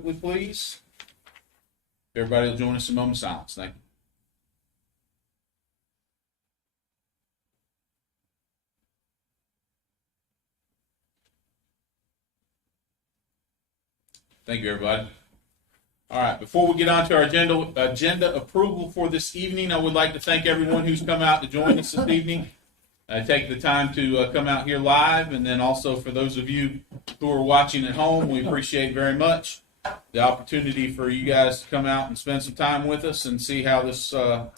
quickly, please. Everybody will join us in a moment of silence. Thank you. Thank you, everybody. All right, before we get on to our agenda approval for this evening, I would like to thank everyone who's come out to join us this evening. Take the time to come out here live, and then also for those of you who are watching at home, we appreciate very much the opportunity for you guys to come out and spend some time with us and see how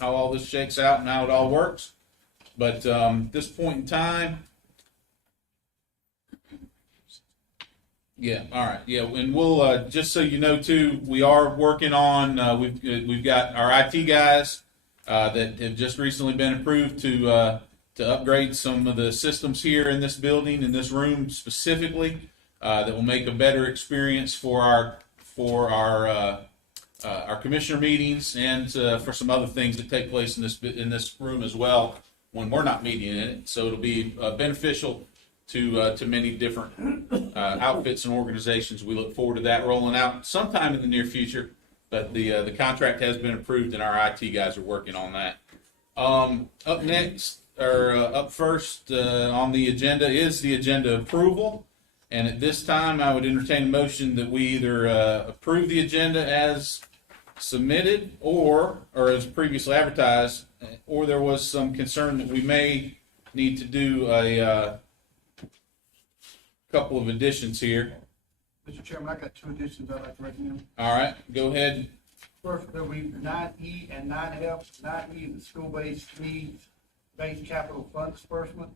all this shakes out and how it all works. But at this point in time, yeah, all right, yeah, and we'll just so you know too, we are working on. We've got our IT guys that have just recently been approved to upgrade some of the systems here in this building, in this room specifically, that will make a better experience for our commissioner meetings and for some other things that take place in this room as well when we're not meeting in it. So it'll be beneficial to many different outfits and organizations. We look forward to that rolling out sometime in the near future. But the contract has been approved, and our IT guys are working on that. Up next, or up first on the agenda is the agenda approval. And at this time, I would entertain a motion that we either approve the agenda as submitted or as previously advertised, or there was some concern that we may need to do a couple of additions here. Mr. Chairman, I got 2 additions I'd like to recommend. All right, go ahead. First, there'll be 9E and 9F. 9E is the school-based needs-based capital fund disbursement,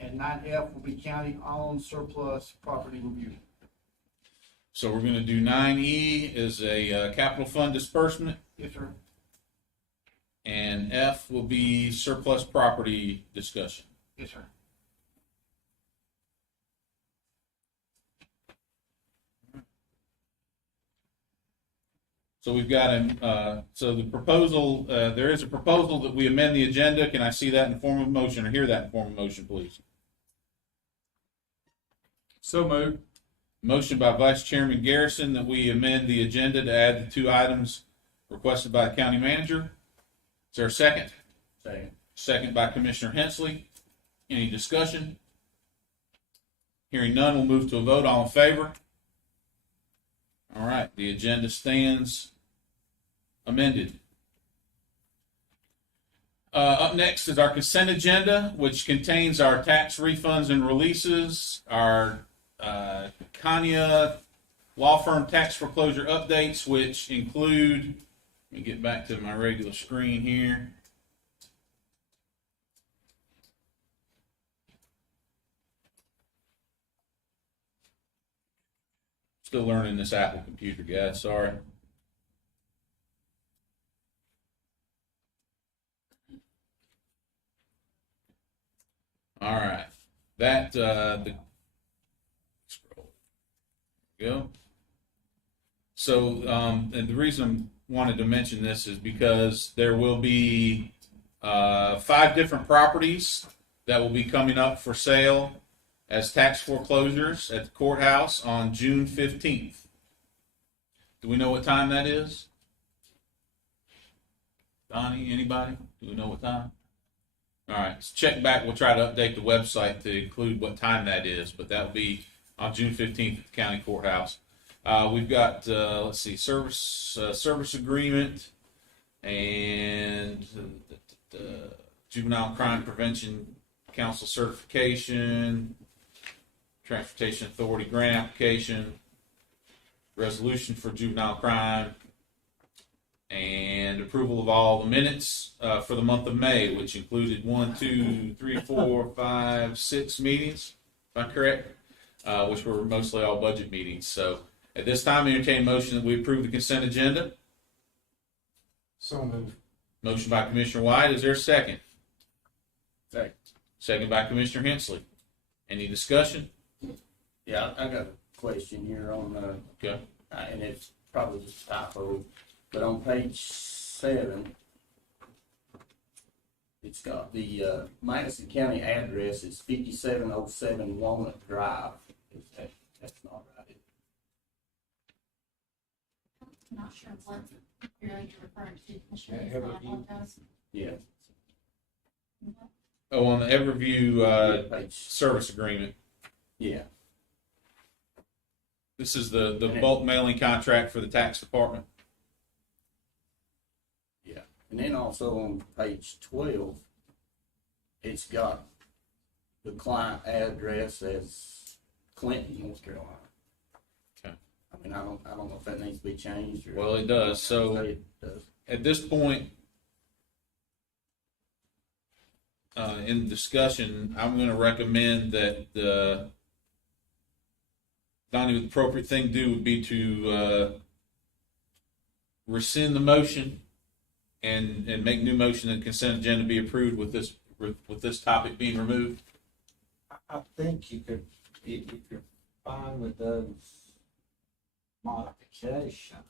and 9F will be county-owned surplus property review. So we're going to do 9E as a capital fund disbursement. Yes, sir. And F will be surplus property discussion. Yes, sir. So we've got so the proposal, there is a proposal that we amend the agenda. Can I see that in the form of a motion, or hear that in the form of a motion, please? So moved. Motion by Vice Chairman Garrison that we amend the agenda to add the 2 items requested by the county manager. Is there a second? Second. Second by Commissioner Hensley. Any discussion? Hearing none, we'll move to a vote. All in favor? All right, the agenda stands amended. Up next is our consent agenda, which contains our tax refunds and releases, our Kanya law firm tax foreclosure updates, which include, let me get back to my regular screen here. Still learning this Apple computer, guys. Sorry. All right. That scroll. There we go. So, and the reason I wanted to mention this is because there will be 5 different properties that will be coming up for sale as tax foreclosures at the courthouse on June 15th. Do we know what time that is? Donnie, anybody? Do we know what time? All right, let's check back. We'll try to update the website to include what time that is, but that will be on June 15th at the county courthouse. We've got, let's see, service agreement and juvenile crime prevention council certification, Transportation Authority grant application, resolution for juvenile crime, and approval of all the minutes for the month of May, which included 1, 2, 3, 4, 5, 6 meetings, if I'm correct, which were mostly all budget meetings. So at this time, I entertain a motion that we approve the consent agenda. So moved. Motion by Commissioner White. Is there a second? Second. Second by Commissioner Hensley. Any discussion? Yeah, I got a question here on, Okay. and it's probably just a typo, but on page 7, it's got the Madison County address is 5707 Walnut Drive. That's not right. I'm not sure what you're referring to, Commissioner. Yeah, I apologize. Yeah. Oh, on the Everview, Page, service agreement. yeah, This is the bulk mailing contract for the tax department. yeah. And then also on page 12, it's got the client address as Clinton, North Carolina. Okay. I mean, I don't know if that needs to be changed or. Well, it does. So It does. at this point, in discussion, I'm going to recommend that Donnie, the appropriate thing to do would be to rescind the motion and make new motion that consent agenda be approved with this topic being removed. I think you could, if you're fine with those modifications,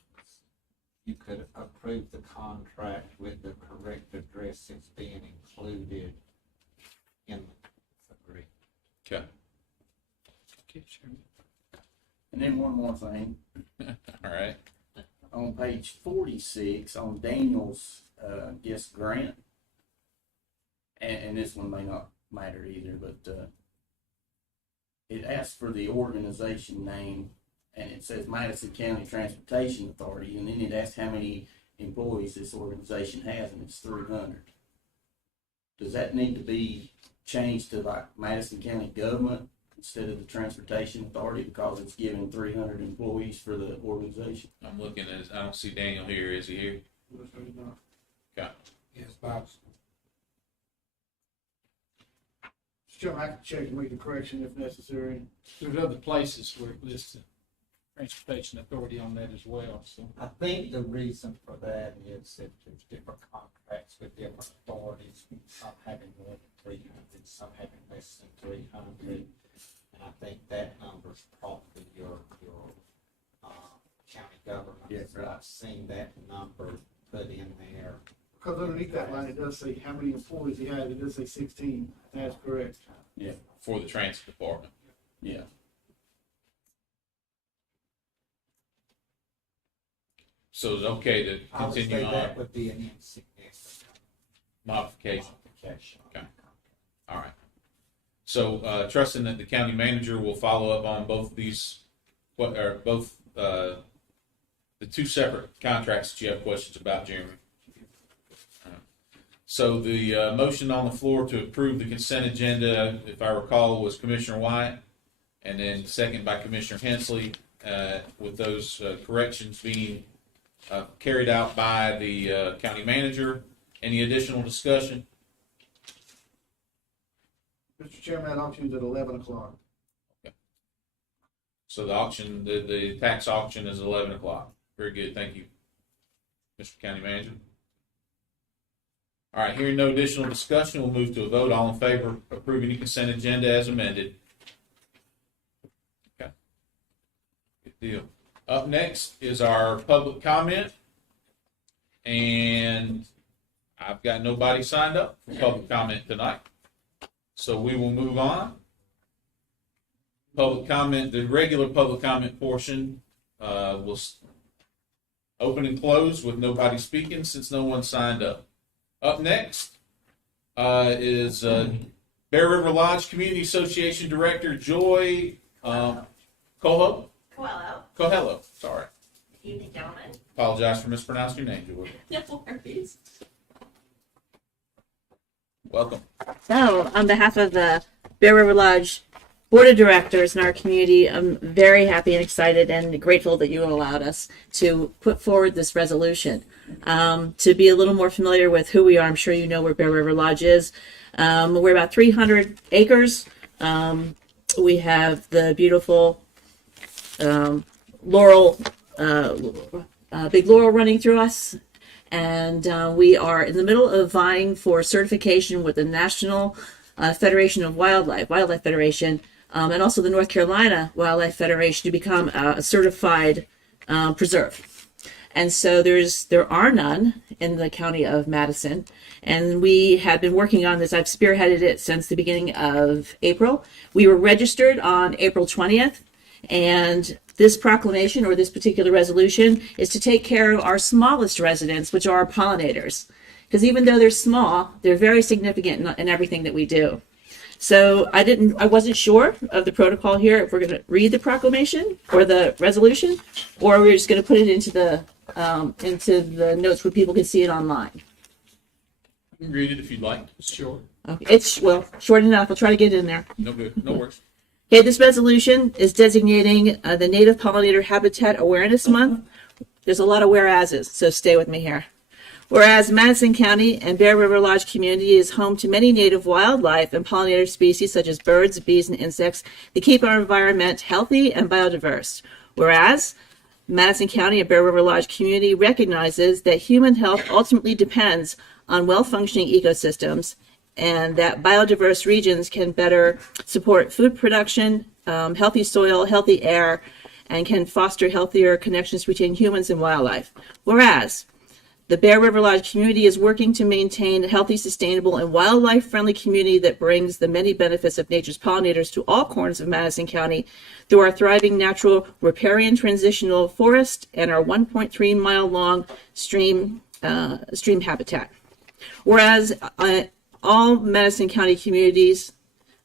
you could approve the contract with the correct addresses being included in the agreement. Okay. And then one more thing. All right. On page 46, on Daniel's, grant, and this one may not matter either, but it asks for the organization name, and it says Madison County Transportation Authority, and then it asks how many employees this organization has, and it's 300. Does that need to be changed to like Madison County Government instead of the Transportation Authority because it's giving 300 employees for the organization? I'm looking at. I don't see Daniel here. Is he here? Okay. Yes, Bob. Sure, I can check and make the correction if necessary. There's other places where it lists the Transportation Authority on that as well, so. I think the reason for that is that there's different contracts with different authorities, some having more than 300, some having less than 300. And I think that number's probably your county government. Yeah, right. I've seen that number put in there. Because underneath that line, it does say how many employees he has, it does say 16, that's correct. Yeah, For the transit department. yeah. So it's okay to I would say continue on that would be an insignificant modification. modification. Okay. All right. So, trusting that the county manager will follow up on both of these, the two separate contracts that you have questions about, Jeremy. All right. So the motion on the floor to approve the consent agenda, if I recall, was Commissioner White, and then second by Commissioner Hensley, with those corrections being carried out by the county manager. Any additional discussion? Mr. Chairman, that auction is at 11 o'clock. So the auction, the tax auction is 11 o'clock. Very good, thank you, Mr. County Manager. All right, hearing no additional discussion, we'll move to a vote. All in favor of approving the consent agenda as amended? Okay. Good deal. Up next is our public comment. And I've got nobody signed up for public comment tonight. So we will move on. Public comment, the regular public comment portion will open and close with nobody speaking since no one signed up. Up next is Bear River Lodge Community Association Director Joy Coelho. Coelho, sorry. Good evening, gentlemen. Apologize for mispronouncing your name, Joy. No worries. Welcome. So, on behalf of the Bear River Lodge Board of Directors in our community, I'm very happy and excited and grateful that you allowed us to put forward this resolution. To be a little more familiar with who we are, I'm sure you know where Bear River Lodge is. We're about 300 acres. We have the beautiful laurel, big laurel running through us. And we are in the middle of vying for certification with the National Federation of Wildlife Federation, and also the North Carolina Wildlife Federation to become a certified preserve. And so there are none in the county of Madison. And we have been working on this. I've spearheaded it since the beginning of April. We were registered on April 20th. And This proclamation or this particular resolution is to take care of our smallest residents, which are our pollinators. Because even though they're small, they're very significant in everything that we do. So I wasn't sure of the protocol here, if we're going to read the proclamation or the resolution, or we're just going to put it into the notes where people can see it online. You can read it if you'd like. Sure. Okay. It's, well, short enough. I'll try to get it in there. No good. No worries. Okay, this resolution is designating the Native Pollinator Habitat Awareness Month. There's a lot of whereases, so stay with me here. Whereas Madison County and Bear River Lodge community is home to many native wildlife and pollinator species such as birds, bees, and insects that keep our environment healthy and biodiverse. Whereas Madison County and Bear River Lodge community recognizes that human health ultimately depends on well-functioning ecosystems, and that biodiverse regions can better support food production, healthy soil, healthy air, and can foster healthier connections between humans and wildlife. Whereas the Bear River Lodge community is working to maintain a healthy, sustainable, and wildlife-friendly community that brings the many benefits of nature's pollinators to all corners of Madison County through our thriving natural riparian transitional forest and our 1.3-mile-long stream habitat. Whereas all Madison County communities,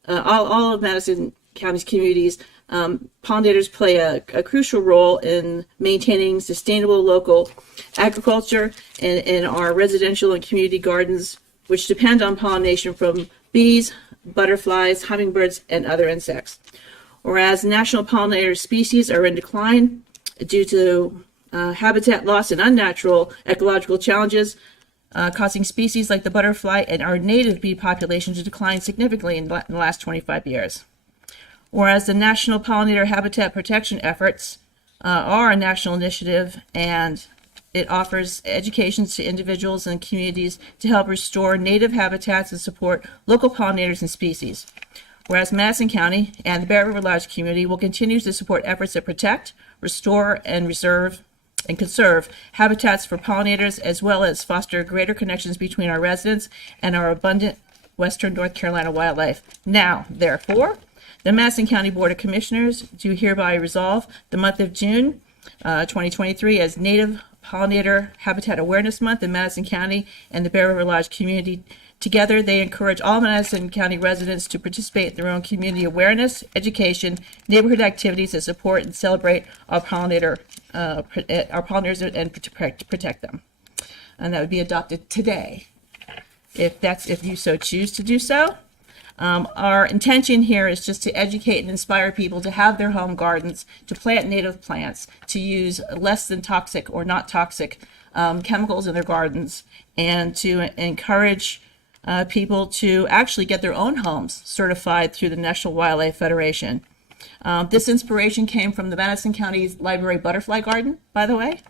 all of Madison County's communities, pollinators play a crucial role in maintaining sustainable local agriculture in our residential and community gardens, which depend on pollination from bees, butterflies, hummingbirds, and other insects. Whereas national pollinator species are in decline due to habitat loss and unnatural ecological challenges, causing species like the butterfly and our native bee population to decline significantly in the last 25 years. Whereas the National Pollinator Habitat Protection efforts are a national initiative, and it offers educations to individuals and communities to help restore native habitats and support local pollinators and species. Whereas Madison County and the Bear River Lodge community will continue to support efforts that protect, restore, and reserve and conserve habitats for pollinators, as well as foster greater connections between our residents and our abundant Western North Carolina wildlife. Now, therefore, the Madison County Board of Commissioners do hereby resolve the month of June 2023 as Native Pollinator Habitat Awareness Month in Madison County and the Bear River Lodge community. Together, they encourage all Madison County residents to participate in their own community awareness, education, neighborhood activities that support and celebrate our pollinators and to protect them. And that would be adopted today, if you so choose to do so. Our intention here is just to educate and inspire people to have their home gardens, to plant native plants, to use less than toxic or not toxic chemicals in their gardens, and to encourage people to actually get their own homes certified through the National Wildlife Federation. This inspiration came from the Madison County Library Butterfly Garden, by the way,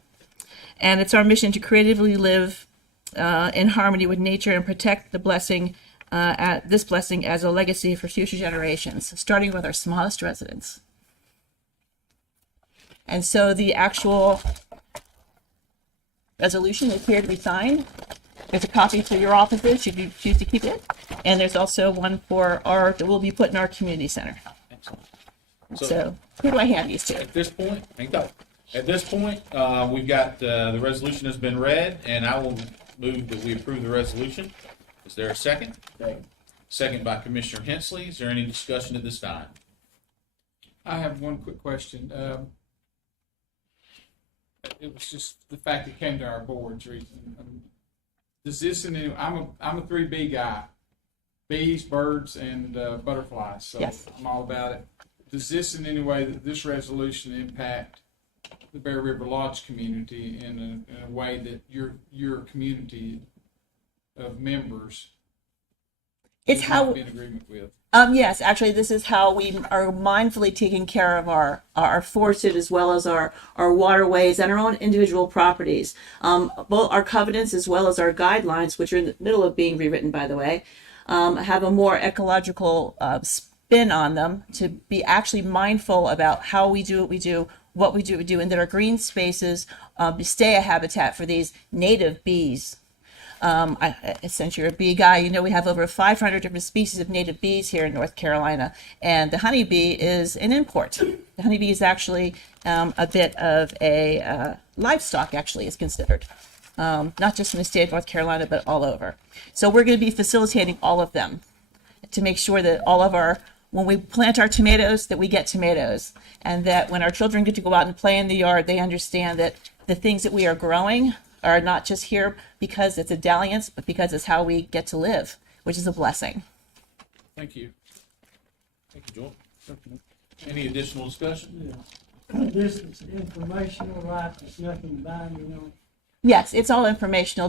and it's our mission to creatively live in harmony with nature and protect the blessing this blessing as a legacy for future generations, starting with our smallest residents. And so the actual resolution is here to be signed. There's a copy for your offices should you choose to keep it, and there's also one for that will be put in our community center. Excellent. So who do I hand these to? At this point, we've got the resolution has been read, and I will move that we approve the resolution. Is there a second? Second by Commissioner Hensley. Is there any discussion at this time? I have one quick question. It was just the fact it came to our board's reason. Does this in any, I'm a 3B guy, bees, birds, and butterflies. So Yes. I'm all about it. Does this in any way, this resolution impact the Bear River Lodge community in a way that your community of members It's would how not be in agreement with? Yes, actually, this is how we are mindfully taking care of our forests as well as our waterways and our own individual properties. Both our covenants as well as our guidelines, which are in the middle of being rewritten, by the way, have a more ecological spin on them to be actually mindful about how we do what we do, and that our green spaces stay a habitat for these native bees. Since you're a bee guy, you know we have over 500 different species of native bees here in North Carolina, and the honeybee is an import. The honeybee is actually a bit of a livestock, actually, is considered. Not just in the state of North Carolina, but all over. So we're going to be facilitating all of them to make sure that all of our, when we plant our tomatoes, that we get tomatoes, and that when our children get to go out and play in the yard, they understand that the things that we are growing are not just here because it's a dalliance, but because it's how we get to live, which is a blessing. Thank you. Thank you, Joel. Any additional discussion? This is informational, right? There's nothing binding on. Yes, it's all informational.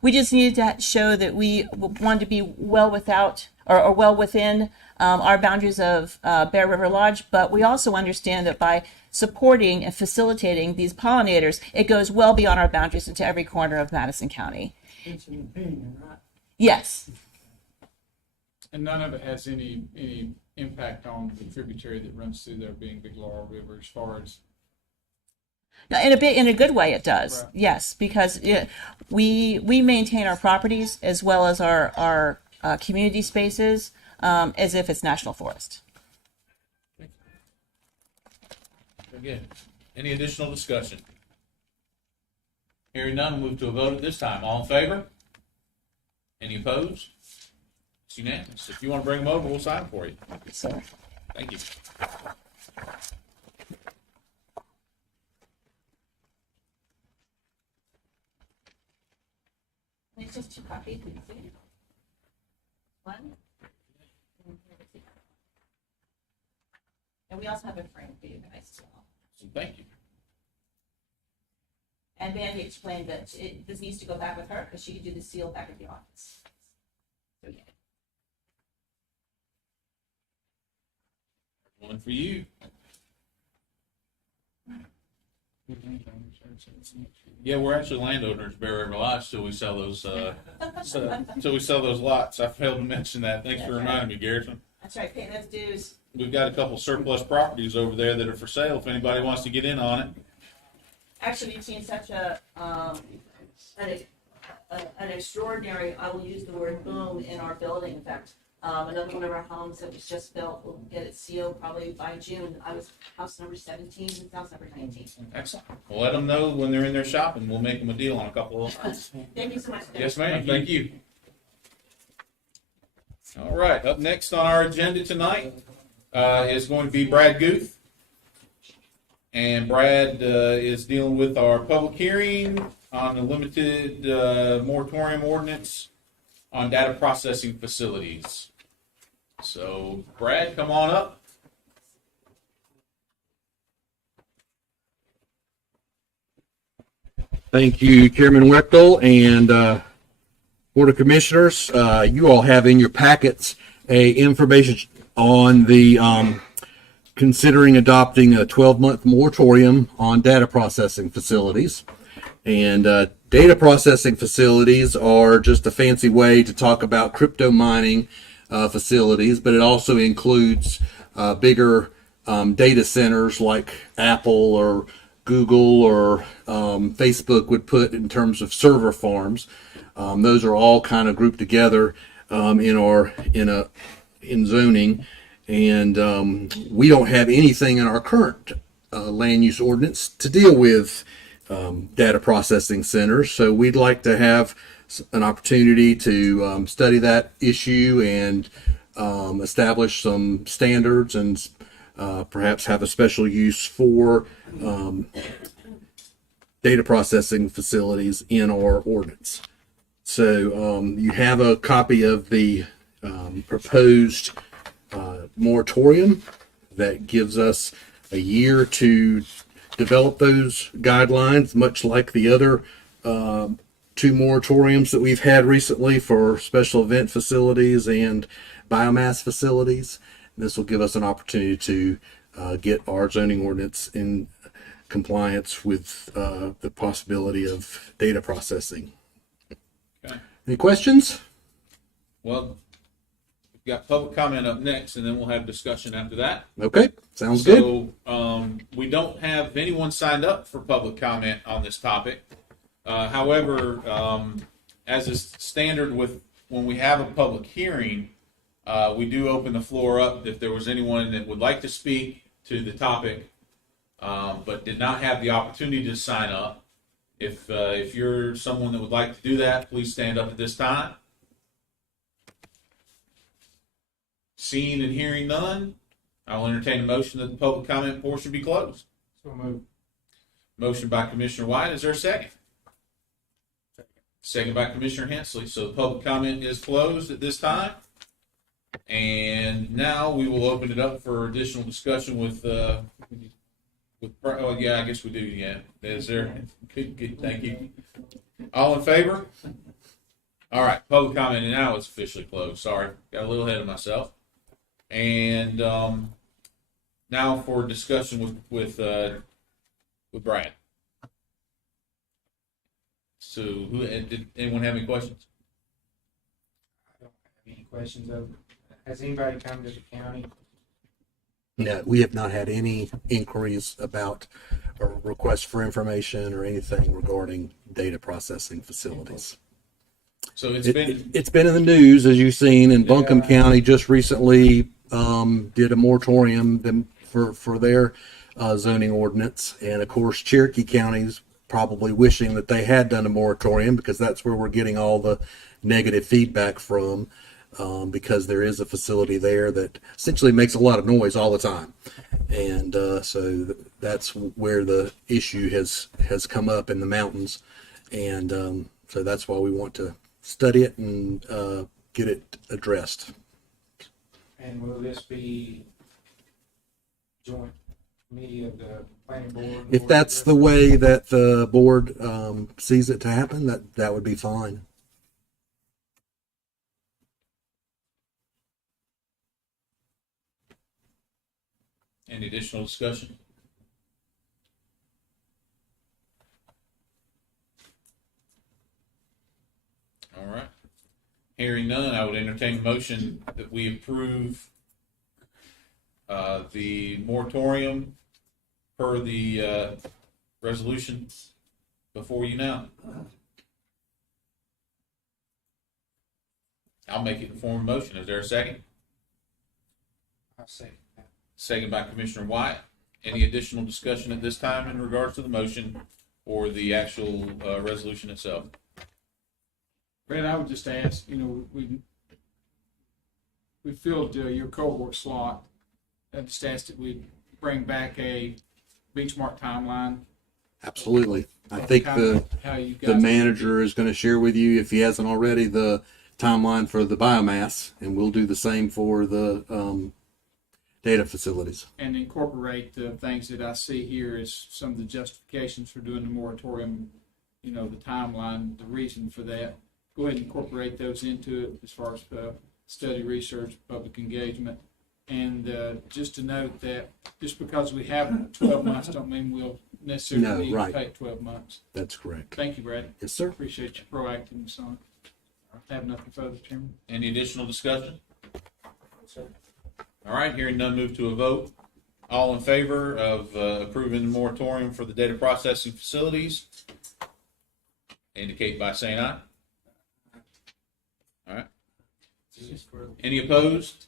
We just needed to show that we wanted to be well without or well within our boundaries of Bear River Lodge, but we also understand that by supporting and facilitating these pollinators, it goes well beyond our boundaries into every corner of Madison County. It's an opinion, right? Yes. And none of it has any impact on the tributary that runs through there, being Big Laurel River, as far as. In a good way, it does. Right. Yes, because we maintain our properties as well as our community spaces as if it's national forest. Again, any additional discussion? Hearing none, move to a vote at this time. All in favor? Any opposed? It's unanimous. If you want to bring them over, we'll sign for you. So. Thank you. It's just 2 copies. One. And we also have a frame for you guys as well. So thank you. And Mandy explained that this needs to go back with her because she could do the seal back at the office. So yeah. One for you. Yeah, we're actually landowners, Bear River Lodge, till we sell those. Till we sell those lots. I failed to mention that. Thanks for reminding me, Garrison. That's right. Pay those dues. We've got a couple surplus properties over there that are for sale. If anybody wants to get in on it. Actually, we've seen such an extraordinary, I will use the word boom, in our building. In fact, another one of our homes that was just built will get it sealed probably by June. I was house number 17, and house number 19. Excellent. We'll let them know when they're in there shopping. We'll make them a deal on a couple of them. Thank you so much. Yes, ma'am. Thank you. All right. Up next on our agenda tonight is going to be Brad Guth. And Brad is dealing with our public hearing on the limited moratorium ordinance on data processing facilities. So, Brad, come on up. Thank you, Chairman Wechtel and Board of Commissioners. You all have in your packets information on the considering adopting a 12-month moratorium on data processing facilities. And data processing facilities are just a fancy way to talk about crypto mining facilities, but it also includes bigger data centers like Apple or Google or Facebook would put in terms of server farms. Those are all kind of grouped together in zoning, and we don't have anything in our current land use ordinance to deal with data processing centers. So we'd like to have an opportunity to study that issue and establish some standards and perhaps have a special use for data processing facilities in our ordinance. So you have a copy of the proposed moratorium that gives us a year to develop those guidelines, much like the other 2 moratoriums that we've had recently for special event facilities and biomass facilities. This will give us an opportunity to get our zoning ordinance in compliance with the possibility of data processing. Okay. Any questions? Well, we've got public comment up next, and then we'll have discussion after that. Okay, sounds good. So we don't have anyone signed up for public comment on this topic. However, as is standard with when we have a public hearing, we do open the floor up if there was anyone that would like to speak to the topic, but did not have the opportunity to sign up. If you're someone that would like to do that, please stand up at this time. Seeing and hearing none, I will entertain a motion that the public comment portion be closed. So moved. Motion by Commissioner White. Is there a second? Second by Commissioner Hensley. So the public comment is closed at this time. And now we will open it up for additional discussion with oh yeah, I guess we do, yeah. Is there, good, thank you. All in favor? All right, public comment now is officially closed. Sorry, got a little ahead of myself. And now for discussion with Brad. So, did anyone have any questions? I don't have any questions of, has anybody come to the county? No, we have not had any inquiries about or requests for information or anything regarding data processing facilities. So it's It's been in the news, as you've seen, and Buncombe County just recently did a moratorium for their zoning ordinance, and of course Cherokee County's probably wishing that they had done a moratorium, because that's where we're getting all the negative feedback from, because there is a facility there that essentially makes a lot of noise all the time, and so that's where the issue has come up in the mountains, and so that's why we want to study it and get it addressed. And will this be joint committee of the planning board? If that's the way that the board sees it to happen, that would be fine. Any additional discussion? All right. Hearing none, I would entertain a motion that we approve the moratorium per the resolution before you now. I'll make it in form of motion. Is there a second? I'll say that. Second by Commissioner White. Any additional discussion at this time in regards to the motion or the actual resolution itself? Brad, I would just ask, we filled your cohort slot. I just asked that we bring back a benchmark timeline. Absolutely. I think the manager is going to share with you, if he hasn't already, the timeline for the biomass, and we'll do the same for the data facilities. And incorporate the things that I see here as some of the justifications for doing the moratorium, the timeline, the reason for that. Go ahead and incorporate those into it as far as study, research, public engagement. And just to note that just because we have 12 months don't mean we'll necessarily need to take 12 months. That's correct. Thank you, Brad. Yes, sir. Appreciate your proactiveness on it. I have nothing further, Chairman. Any additional discussion? All right, hearing none, move to a vote. All in favor of approving the moratorium for the data processing facilities, indicate by saying aye. All right. Any opposed?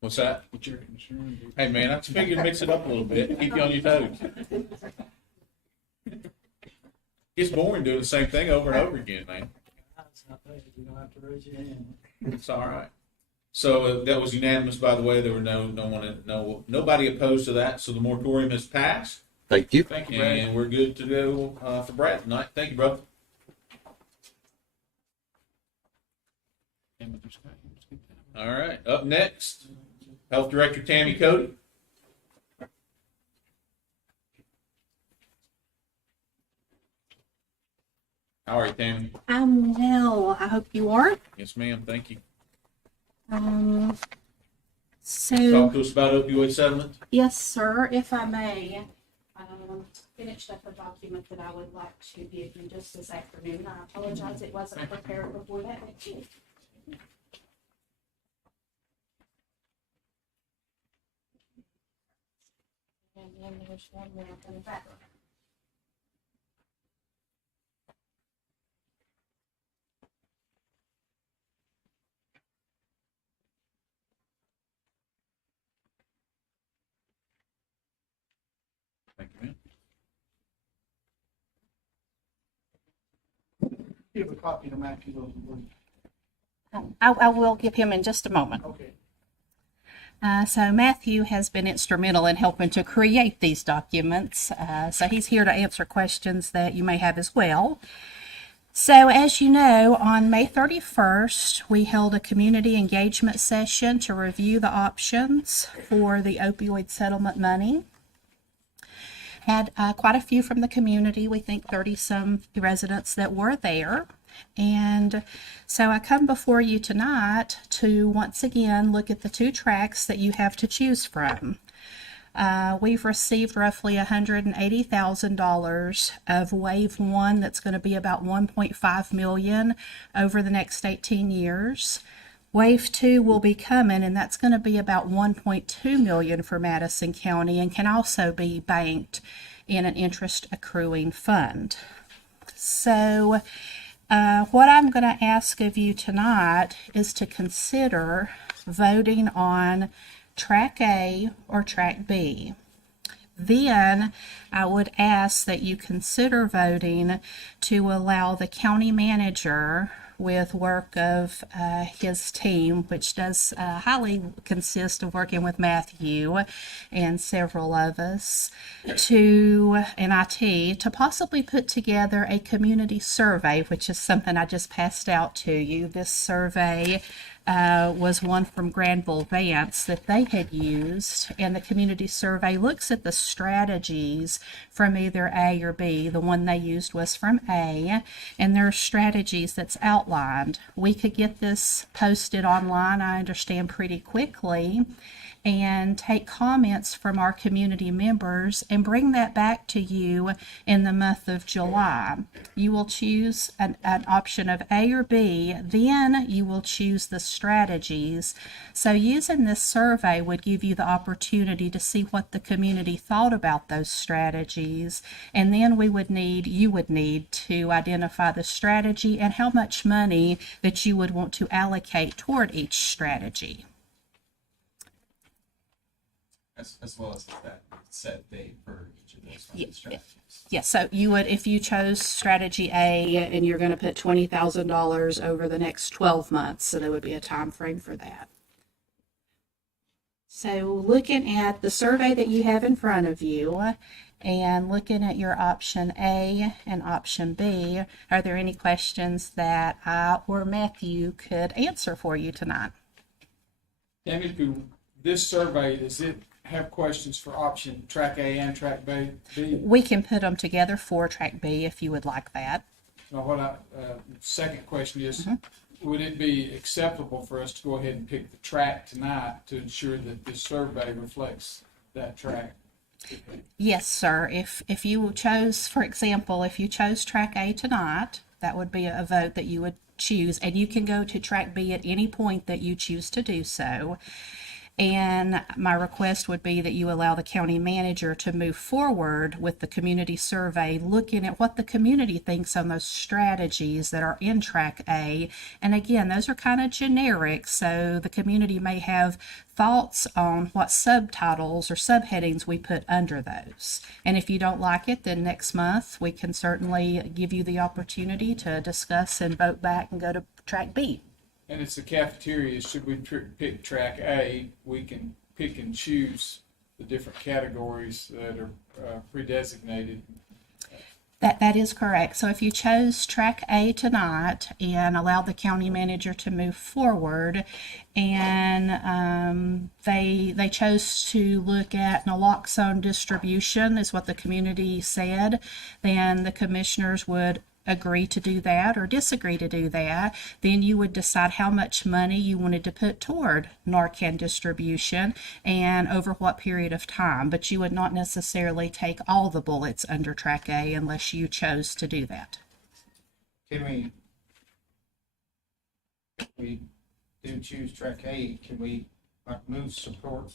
What's that? What's your concern? Hey, man, I just figured to mix it up a little bit, keep you on your toes. It's boring doing the same thing over and over again, man. You don't have to raise your hand. It's all right. So that was unanimous, by the way. There were nobody opposed to that. So the moratorium has passed, Thank you. Thank you, Brad. and we're good to go for Brad tonight. Thank you, brother. All right. Up next, Health Director Tammy Cody. How are you, Tammy? I'm well. I hope you are. Yes, ma'am. Thank you. So, Talk to us about opioid settlement. yes, sir, if I may, finished up a document that I would like to give you just this afternoon. I apologize, it wasn't prepared before that. And then there's one more in the back. give a copy to Matthew, please? I will give him in just a moment. Okay. So Matthew has been instrumental in helping to create these documents. So he's here to answer questions that you may have as well. So as you know, on May 31st, we held a community engagement session to review the options for the opioid settlement money. Had quite a few from the community, we think 30-some residents that were there. And so I come before you tonight to once again look at the two tracks that you have to choose from. We've received roughly $180,000 of wave one. That's going to be about $1.5 million over the next 18 years. Wave two will be coming, and that's going to be about $1.2 million for Madison County and can also be banked in an interest accruing fund. So what I'm going to ask of you tonight is to consider voting on Track A or Track B. Then I would ask that you consider voting to allow the county manager, with work of his team, which does highly consist of working with Matthew and several of us, to in IT, to possibly put together a community survey, which is something I just passed out to you. This survey was one from Granville Vance that they had used, and the community survey looks at the strategies from either A or B. The one they used was from A, and there are strategies that's outlined. We could get this posted online, I understand, pretty quickly, and take comments from our community members and bring that back to you in the month of July. You will choose an option of A or B, then you will choose the strategies. So using this survey would give you the opportunity to see what the community thought about those strategies, and then you would need to identify the strategy and how much money that you would want to allocate toward each strategy. As well as that set date for each of those strategies. Yes, so you would, if you chose strategy A and you're going to put $20,000 over the next 12 months, so there would be a time frame for that. So looking at the survey that you have in front of you and looking at your option A and option B, are there any questions that I or Matthew could answer for you tonight? Tammy, this survey, does it have questions for option Track A and Track B? We can put them together for Track B if you would like that. Now, second question is, would it be acceptable for us to go ahead and pick the track tonight to ensure that this survey reflects that track? Yes, sir. If you chose, for example, if you chose Track A tonight, that would be a vote that you would choose, and you can go to Track B at any point that you choose to do so. And my request would be that you allow the county manager to move forward with the community survey, looking at what the community thinks on those strategies that are in Track A. And again, those are kind of generic, so the community may have thoughts on what subtitles or subheadings we put under those. And if you don't like it, then next month we can certainly give you the opportunity to discuss and vote back and go to Track B. And it's the cafeteria. Should we pick Track A, we can pick and choose the different categories that are pre-designated. That is correct. So if you chose Track A tonight and allowed the county manager to move forward, and they chose to look at naloxone distribution, is what the community said, then the commissioners would agree to do that or disagree to do that. Then you would decide how much money you wanted to put toward Narcan distribution and over what period of time. But you would not necessarily take all the bullets under Track A unless you chose to do that. Can we do choose Track A, can we move support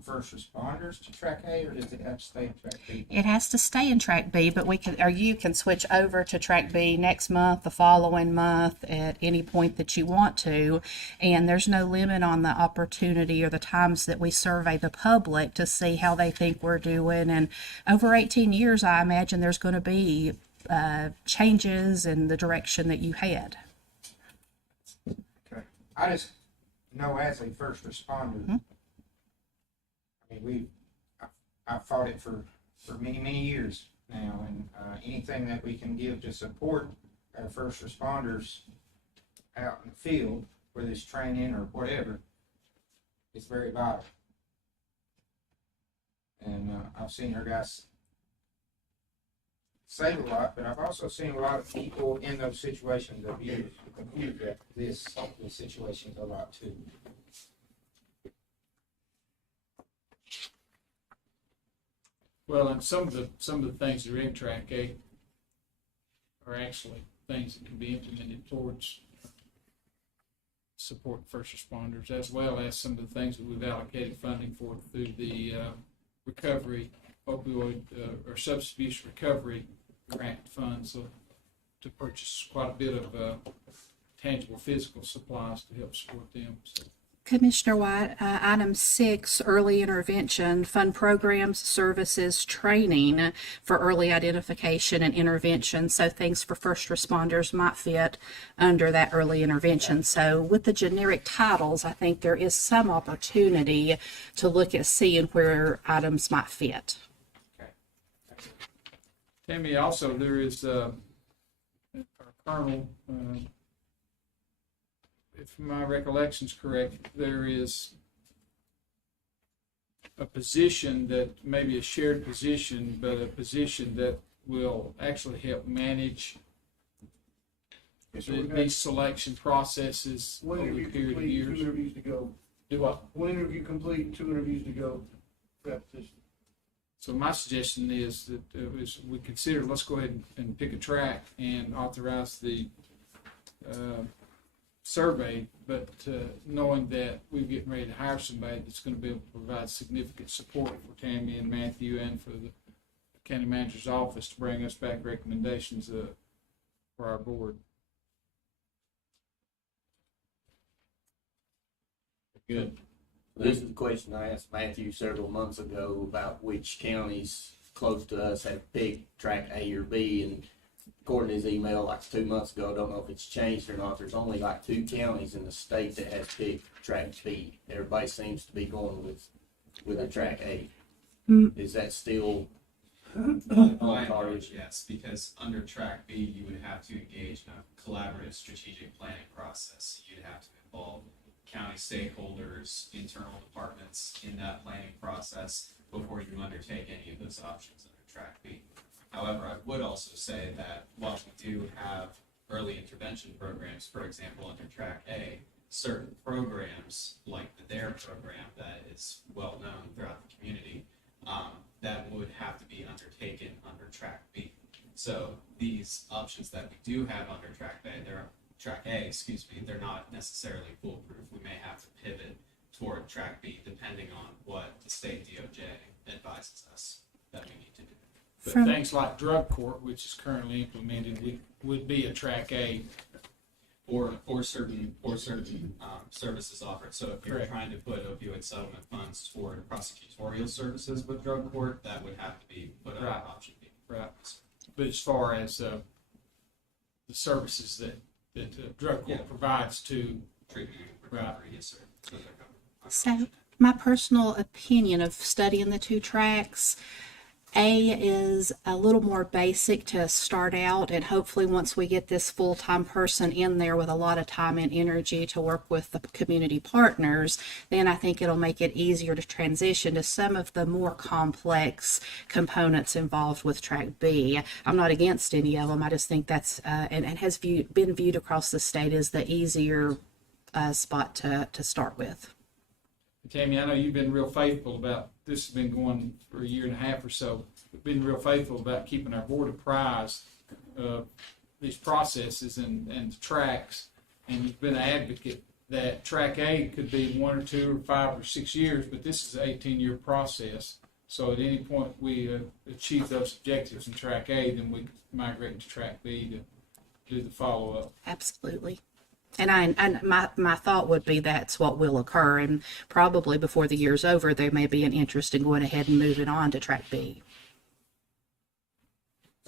first responders to Track A, or does it have to stay in Track B? It has to stay in Track B, but you can switch over to Track B next month, the following month, at any point that you want to. And there's no limit on the opportunity or the times that we survey the public to see how they think we're doing. And over 18 years, I imagine there's going to be changes in the direction that you had. Okay. I just know as a first responder, I mean, I've fought it for many, many years now, and anything that we can give to support our first responders out in the field, whether it's training or whatever, is very vital. And I've seen our guys save a lot, but I've also seen a lot of people in those situations abuse this situations a lot too. Well, and some of the things that are in Track A are actually things that can be implemented towards support first responders, as well as some of the things that we've allocated funding for through the recovery opioid or substance abuse recovery grant funds, so to purchase quite a bit of tangible physical supplies to help support them. So. Commissioner White, item 6, early intervention, fund programs, services, training for early identification and intervention. So things for first responders might fit under that early intervention. So with the generic titles, I think there is some opportunity to look at seeing where items might fit. Tammy, also there is our colonel, if my recollection is correct, there is a position that maybe a shared position, but a position that will actually help manage these selection processes One over a interview period of complete, years. 2 interviews to go. Do what? One interview complete, 2 interviews to go for that position. So my suggestion is that we consider, let's go ahead and pick a track and authorize the survey, but knowing that we're getting ready to hire somebody that's going to be able to provide significant support for Tammy and Matthew and for the county manager's office to bring us back recommendations for our board. Good. This is the question I asked Matthew several months ago about which counties close to us have picked track A or B, and according to his email like 2 months ago, I don't know if it's changed or not, there's only like 2 counties in the state that has picked track B. Everybody seems to be going with a track A. Is that still By and large, yes, because under Track B, you would have to engage in a collaborative strategic planning process. You'd have to involve county stakeholders, internal departments in that planning process before you undertake any of those options under Track B. However, I would also say that while we do have early intervention programs, for example, under Track A, certain programs like the DARE program that is well known throughout the community, that would have to be undertaken under Track B. So these options that we do have under Track A, they're not necessarily foolproof. We may have to pivot toward Track B depending on what the state DOJ advises us that we need to do. But things like drug court, which is currently implemented, would be a Track A. Or certain services offered. So if you're Correct. trying to put opioid settlement funds toward prosecutorial services with drug court, that would have to be put on Right. option B. Right. But as far as the services that drug court provides to Treatment and recovery, yes, sir. Those are covered. So my personal opinion of studying the 2 tracks, A is a little more basic to start out, and hopefully once we get this full-time person in there with a lot of time and energy to work with the community partners, then I think it'll make it easier to transition to some of the more complex components involved with Track B. I'm not against any of them. I just think that's, and has been viewed across the state as the easier spot to start with. Tammy, I know you've been real faithful about, this has been going for a year and a half or so, we've been real faithful about keeping our board apprised of these processes and the tracks, and you've been an advocate that Track A could be 1 or 2 or 5 or 6 years, but this is an 18-year process. So at any point we achieve those objectives in Track A, then we migrate to Track B to do the follow-up. Absolutely. And my thought would be that's what will occur, and probably before the year's over, there may be an interest in going ahead and moving on to Track B.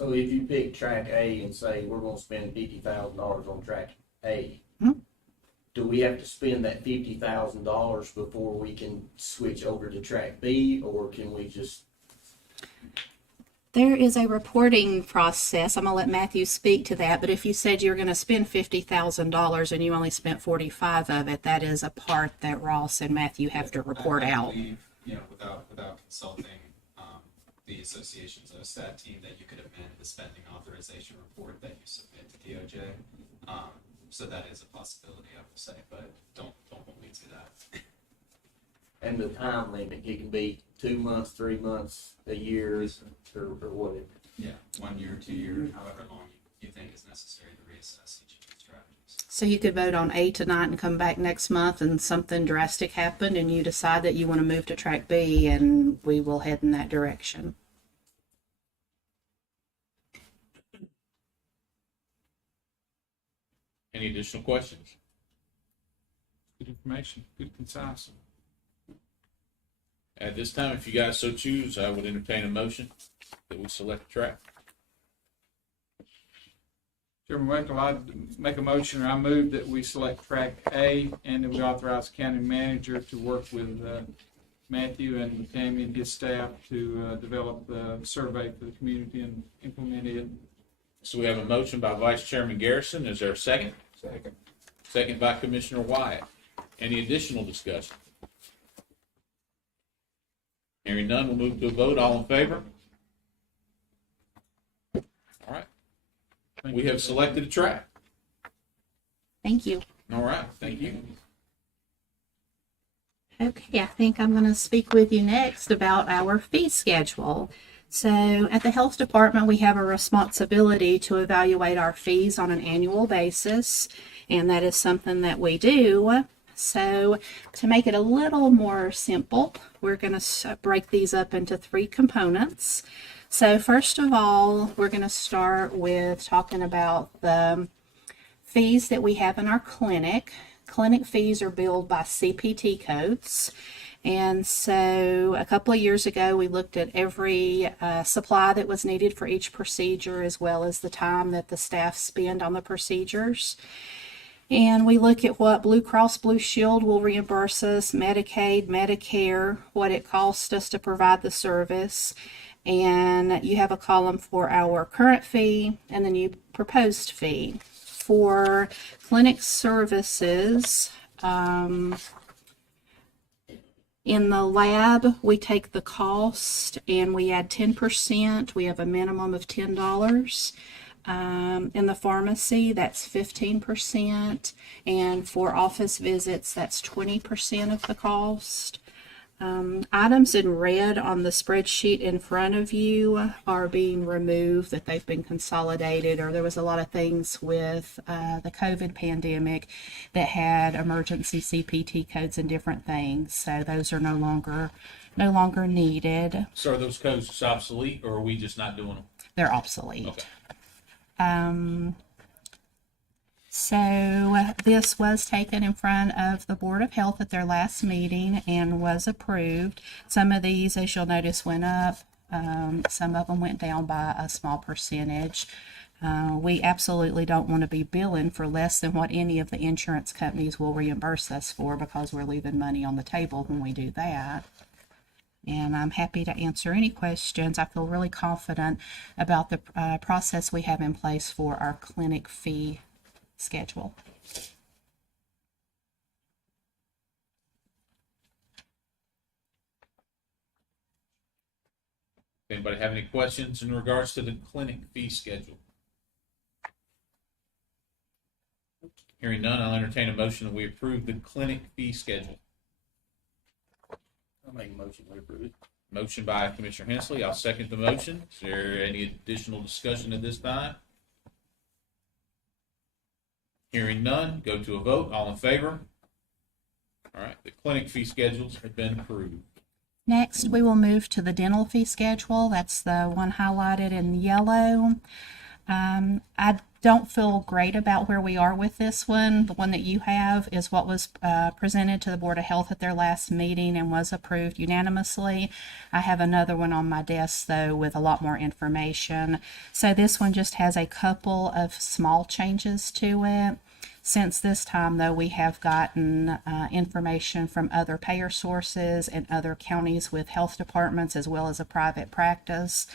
So if you pick track A and say we're gonna spend $50,000 on track A, do we have to spend that $50,000 before we can switch over to track B, or can we just? There is a reporting process. I'm gonna let Matthew speak to that, but if you said you're gonna spend $50,000 and you only spent 45 of it, that is a part that Ross and Matthew have to report I out. believe, without consulting the association's OSTAT team, that you could amend the spending authorization report that you submit to DOJ. So that is a possibility, I will say, but don't hold me to that. And the time limit, it can be 2 months, 3 months, a year, or whatever. Yeah, 1 year, 2 years, however long you think is necessary to reassess each of these strategies. So you could vote on A tonight and come back next month and something drastic happened and you decide that you want to move to track B and we will head in that direction. Any additional questions? Good information, good concise. At this time, if you guys so choose, I would entertain a motion that we select a track. Chairman Weckel, I'd make a motion, or I move that we select track A and that we authorize the county manager to work with Matthew and Tammy and his staff to develop the survey for the community and implement it. So we have a motion by Vice Chairman Garrison. Is there a second? Second. Second by Commissioner Wyatt. Any additional discussion? Hearing none, we'll move to a vote. All in favor? All right. We have selected a track. Thank you. All right. Thank you. Okay, I think I'm going to speak with you next about our fee schedule. So at the health department, we have a responsibility to evaluate our fees on an annual basis, and that is something that we do. So to make it a little more simple, we're going to break these up into 3 components. So first of all, we're going to start with talking about the fees that we have in our clinic. Clinic fees are billed by CPT codes. And so a couple of years ago, we looked at every supply that was needed for each procedure, as well as the time that the staff spend on the procedures. And we look at what Blue Cross Blue Shield will reimburse us, Medicaid, Medicare, what it costs us to provide the service. And you have a column for our current fee and the new proposed fee. For clinic services, in the lab, we take the cost and we add 10%. We have a minimum of $10. In the pharmacy, that's 15%. And for office visits, that's 20% of the cost. Items in red on the spreadsheet in front of you are being removed, that they've been consolidated, or there was a lot of things with the COVID pandemic that had emergency CPT codes and different things. So those are no longer needed. So are those codes just obsolete, or are we just not doing them? They're obsolete. Okay. So this was taken in front of the Board of Health at their last meeting and was approved. Some of these, as you'll notice, went up. Some of them went down by a small percentage. We absolutely don't want to be billing for less than what any of the insurance companies will reimburse us for, because we're leaving money on the table when we do that. And I'm happy to answer any questions. I feel really confident about the process we have in place for our clinic fee schedule. Anybody have any questions in regards to the clinic fee schedule? Hearing none, I'll entertain a motion that we approve the clinic fee schedule. I'll make a motion to approve it. Motion by Commissioner Hensley. I'll second the motion. Is there any additional discussion at this time? Hearing none, go to a vote. All in favor? All right, the clinic fee schedules have been approved. Next, we will move to the dental fee schedule. That's the one highlighted in yellow. I don't feel great about where we are with this one. The one that you have is what was presented to the Board of Health at their last meeting and was approved unanimously. I have another one on my desk, though, with a lot more information. So this one just has a couple of small changes to it. Since this time, though, we have gotten information from other payer sources and other counties with health departments as well as a private practice.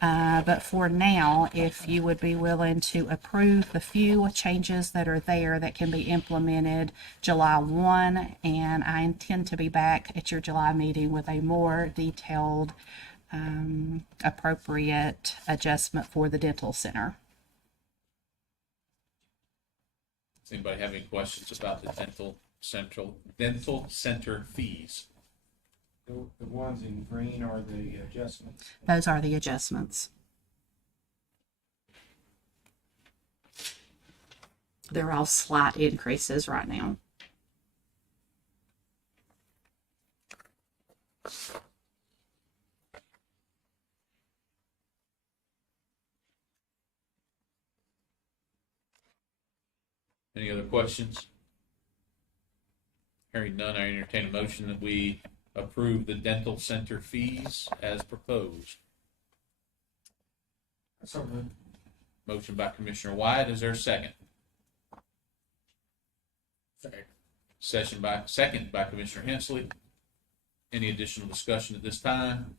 But for now, if you would be willing to approve the few changes that are there that can be implemented July 1, and I intend to be back at your July meeting with a more detailed, appropriate adjustment for the dental center. Does anybody have any questions about the dental center fees? The ones in green are the adjustments. Those are the adjustments. They're all slight increases right now. Any other questions? Hearing none, I entertain a motion that we approve the dental center fees as proposed. So moved. Motion by Commissioner White. Is there a second? Second by Commissioner Hensley. Any additional discussion at this time?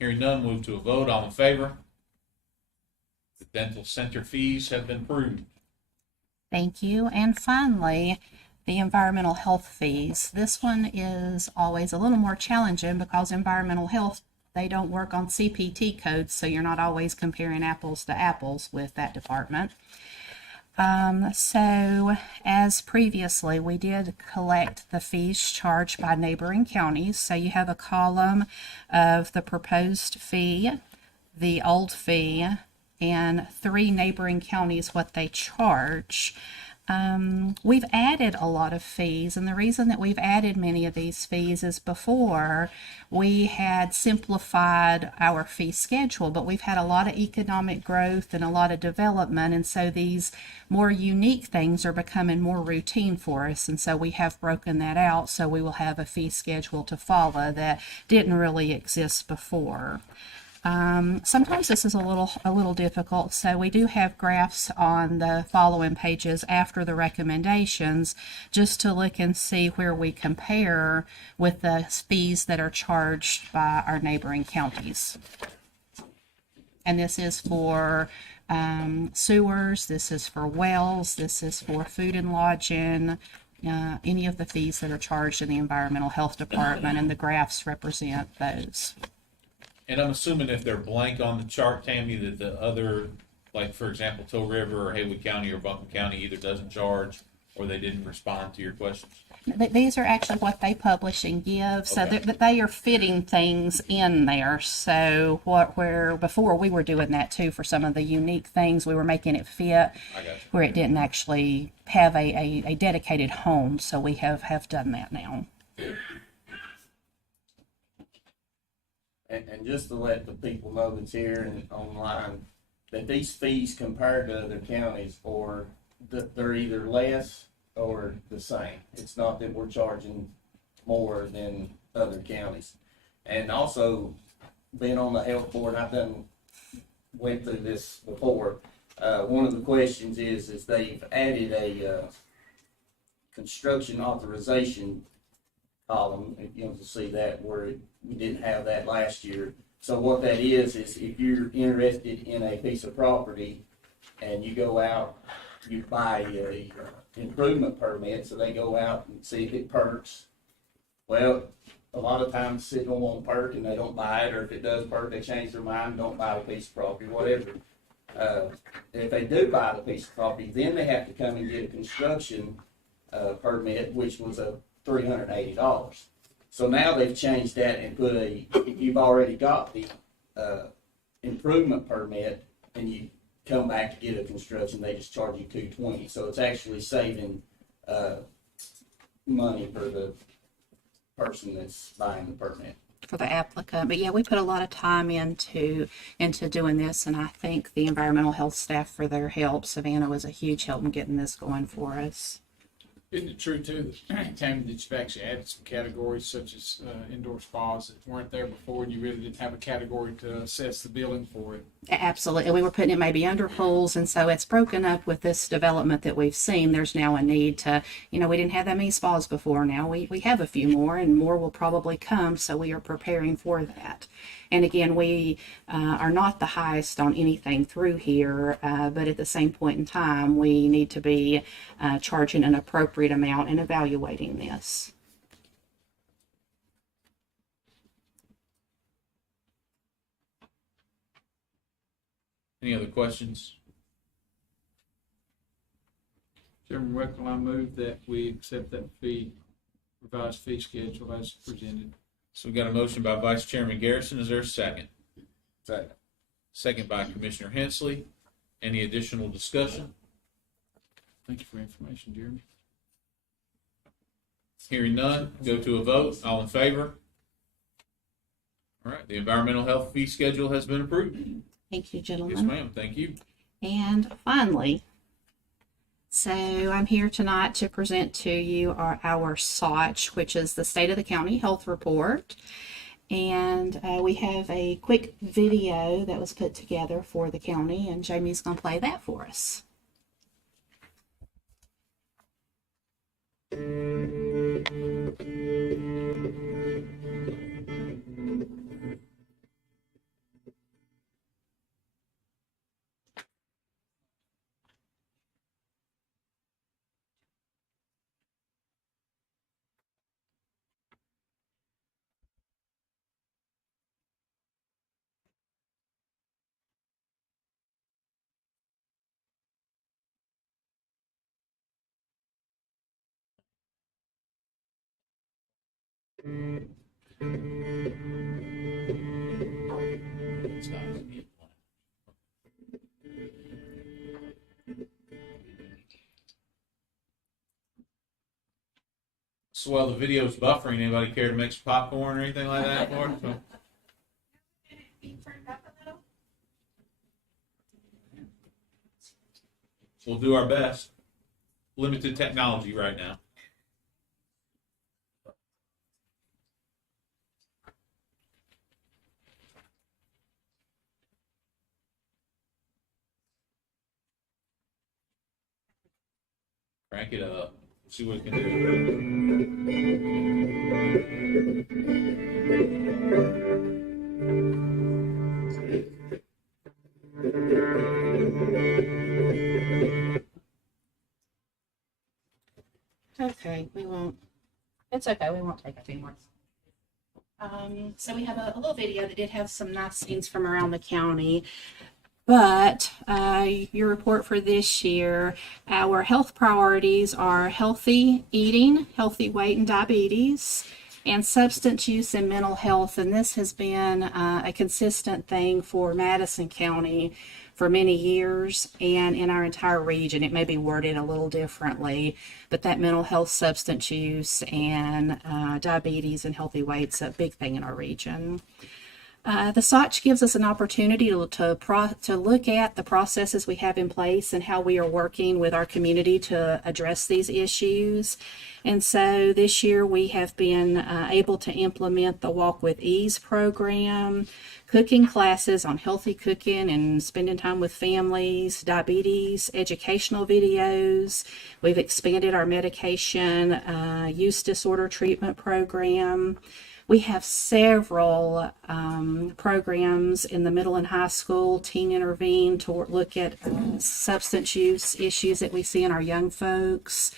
Hearing none, move to a vote. All in favor? The dental center fees have been approved. Thank you. And finally, the environmental health fees. This one is always a little more challenging because environmental health, they don't work on CPT codes, so you're not always comparing apples to apples with that department. So as previously, we did collect the fees charged by neighboring counties. So you have a column of the proposed fee, the old fee, and 3 neighboring counties what they charge. We've added a lot of fees, and the reason that we've added many of these fees is before we had simplified our fee schedule, but we've had a lot of economic growth and a lot of development, and so these more unique things are becoming more routine for us, and so we have broken that out so we will have a fee schedule to follow that didn't really exist before. Sometimes this is a little difficult, so we do have graphs on the following pages after the recommendations just to look and see where we compare with the fees that are charged by our neighboring counties. And this is for sewers, this is for wells, this is for food and lodging, any of the fees that are charged in the environmental health department, and the graphs represent those. And I'm assuming if they're blank on the chart, Tammy, that the other, like for example, Toe River or Haywood County or Buncombe County either doesn't charge or they didn't respond to your questions. These are actually what they publish and give, so Okay. they are fitting things in there. So where before we were doing that too for some of the unique things, we were making it fit I got you. where it didn't actually have a dedicated home. So we have done that now. And just to let the people know that's here and online, that these fees compared to other counties are, they're either less or the same. It's not that we're charging more than other counties. And also, being on the health board, I've went through this before. One of the questions is they've added a construction authorization column, you'll see that where we didn't have that last year. So what that is if you're interested in a piece of property and you go out, you buy a improvement permit, so they go out and see if it perks. Well, a lot of times it won't perk and they don't buy it, or if it does perk, they change their mind, don't buy the piece of property, whatever. If they do buy the piece of property, then they have to come and get a construction permit, which was $380. So now they've changed that and put if you've already got the improvement permit and you come back to get a construction, they just charge you $220. So it's actually saving money for the person that's buying the permit. for the applicant. But yeah, we put a lot of time into doing this, and I thank the environmental health staff for their help. Savannah was a huge help in getting this going for us. Isn't it true too that, Tammy, that you've actually added some categories such as indoor spas that weren't there before, and you really didn't have a category to assess the billing for it? Absolutely. We were putting it maybe under pools, and so it's broken up with this development that we've seen. There's now a need to, we didn't have that many spas before. Now we have a few more, and more will probably come, so we are preparing for that. And again, we are not the highest on anything through here, but at the same point in time, we need to be charging an appropriate amount and evaluating this. Any other questions? Chairman Weckel, I move that we accept that revised fee schedule as presented. So we got a motion by Vice Chairman Garrison. Is there a second? Second. Second by Commissioner Hensley. Any additional discussion? Thank you for information, Jeremy. Hearing none, go to a vote. All in favor? All right, the environmental health fee schedule has been approved. Thank you, gentlemen. Yes, ma'am. Thank you. And finally, so I'm here tonight to present to you our SOCH, which is the State of the County Health Report. And we have a quick video that was put together for the county, and Jamie's going to play that for us. So while the video's buffering, anybody care to mix popcorn or anything like that for us? We'll do our best. Limited technology right now. Crank it up. See what it can do. Okay, it's okay, we won't take a few more. So we have a little video that did have some nice scenes from around the county. But your report for this year, our health priorities are healthy eating, healthy weight and diabetes, and substance use and mental health. And this has been a consistent thing for Madison County for many years and in our entire region. It may be worded a little differently, but that mental health, substance use, and diabetes and healthy weight's a big thing in our region. The SOCH gives us an opportunity to look at the processes we have in place and how we are working with our community to address these issues. And so this year we have been able to implement the Walk with Ease program, cooking classes on healthy cooking and spending time with families, diabetes, educational videos. We've expanded our medication use disorder treatment program. We have several programs in the middle and high school, Teen Intervene, to look at substance use issues that we see in our young folks.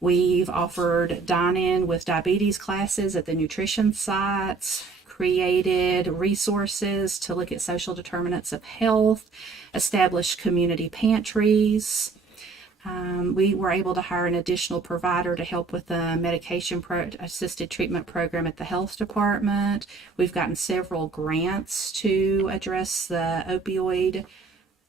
We've offered dine-in with diabetes classes at the nutrition sites, created resources to look at social determinants of health, established community pantries. We were able to hire an additional provider to help with the medication assisted treatment program at the health department. We've gotten several grants to address the opioid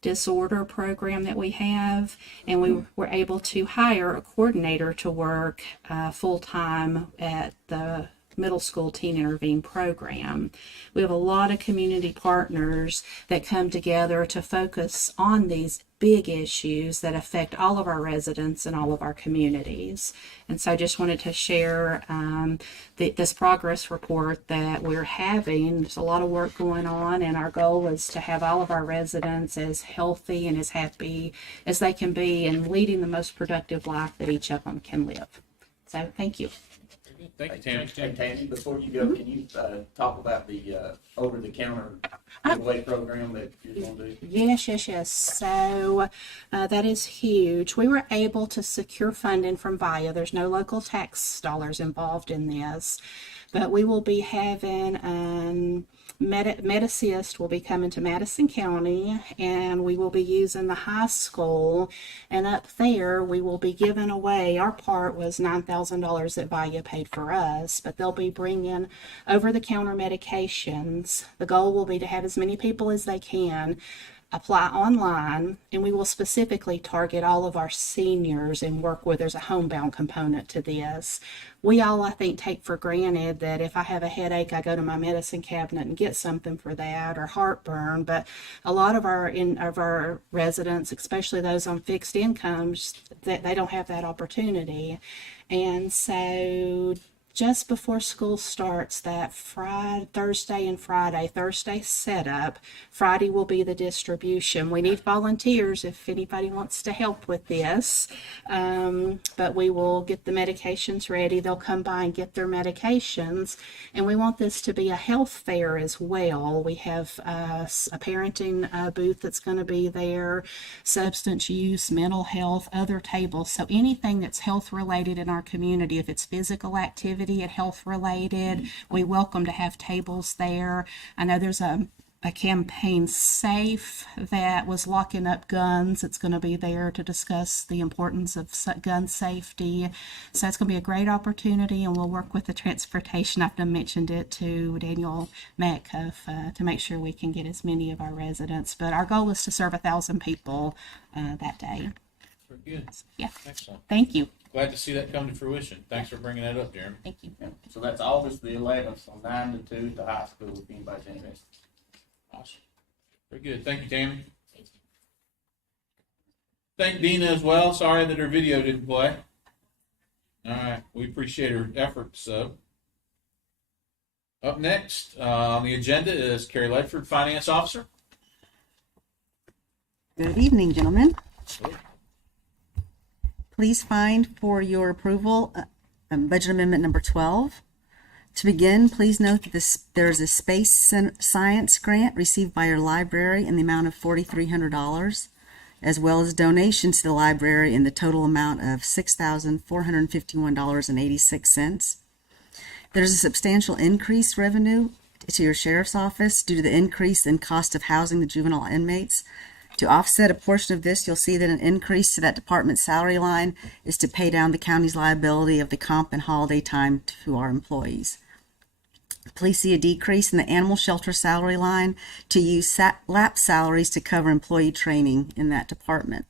disorder program that we have, and we were able to hire a coordinator to work full-time at the middle school teen intervene program. We have a lot of community partners that come together to focus on these big issues that affect all of our residents and all of our communities. And so I just wanted to share this progress report that we're having. There's a lot of work going on, and our goal is to have all of our residents as healthy and as happy as they can be and leading the most productive life that each of them can live. So thank you. Thank you, Tammy. Hey, Tammy, before you go, can you talk about the over-the-counter giveaway program that you're going to do? Yes. So that is huge. We were able to secure funding from VIA. There's no local tax dollars involved in this, but we will be having MedAssist will be coming to Madison County, and we will be using the high school, and up there we will be giving away, our part was $9,000 that VIA paid for us, but they'll be bringing over-the-counter medications. The goal will be to have as many people as they can apply online, and we will specifically target all of our seniors and work with, there's a homebound component to this. We all, I think, take for granted that if I have a headache, I go to my medicine cabinet and get something for that, or heartburn, but a lot of our residents, especially those on fixed incomes, that they don't have that opportunity. And so just before school starts, that Thursday and Friday, Thursday setup, Friday will be the distribution. We need volunteers if anybody wants to help with this, but we will get the medications ready. They'll come by and get their medications, and we want this to be a health fair as well. We have a parenting booth that's going to be there, substance use, mental health, other tables. So anything that's health related in our community, if it's physical activity and health related, we welcome to have tables there. I know there's a campaign SAFE that was locking up guns. It's going to be there to discuss the importance of gun safety. So it's going to be a great opportunity, and we'll work with the transportation. I've mentioned it to Daniel Metcalf to make sure we can get as many of our residents. But our goal is to serve 1,000 people that day. Very good. Yeah. Excellent. Thank you. Glad to see that come to fruition. Thanks for bringing that up, Jeremy. Thank you. Yeah. So that's August the 11th, from 9 to 2 at the high school, if anybody's interested. Awesome. Very good. Thank you, Tammy. Thank Dina as well. Sorry that her video didn't play. All right. We appreciate her efforts. So, up next on the agenda is Carrie Ledford, Finance Officer. Good evening, gentlemen. Please find for your approval Budget Amendment number 12. To begin, please note that there is a space science grant received by your library in the amount of $4,300, as well as donations to the library in the total amount of $6,451.86. There's a substantial increased revenue to your sheriff's office due to the increase in cost of housing the juvenile inmates. To offset a portion of this, you'll see that an increase to that department's salary line is to pay down the county's liability of the comp and holiday time to our employees. Please see a decrease in the animal shelter salary line to use lapse salaries to cover employee training in that department.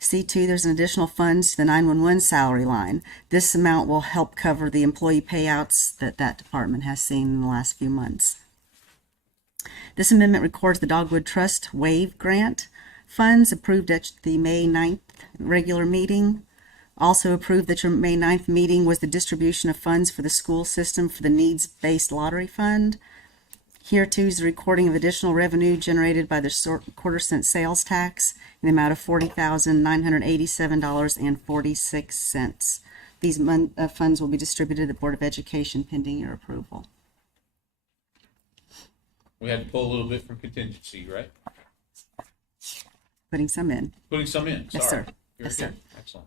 C2, there's an additional funds to the 911 salary line. This amount will help cover the employee payouts that department has seen in the last few months. This amendment records the Dogwood Trust WAVE grant funds approved at the May 9th regular meeting. Also approved that your May 9th meeting was the distribution of funds for the school system for the needs-based lottery fund. Here too is the recording of additional revenue generated by the quarter-cent sales tax in the amount of $40,987.46. These funds will be distributed to the Board of Education pending your approval. We had to pull a little bit from contingency, right? Putting some in. Putting some in. Yes, Sorry. sir. Very Yes, good. sir. Excellent.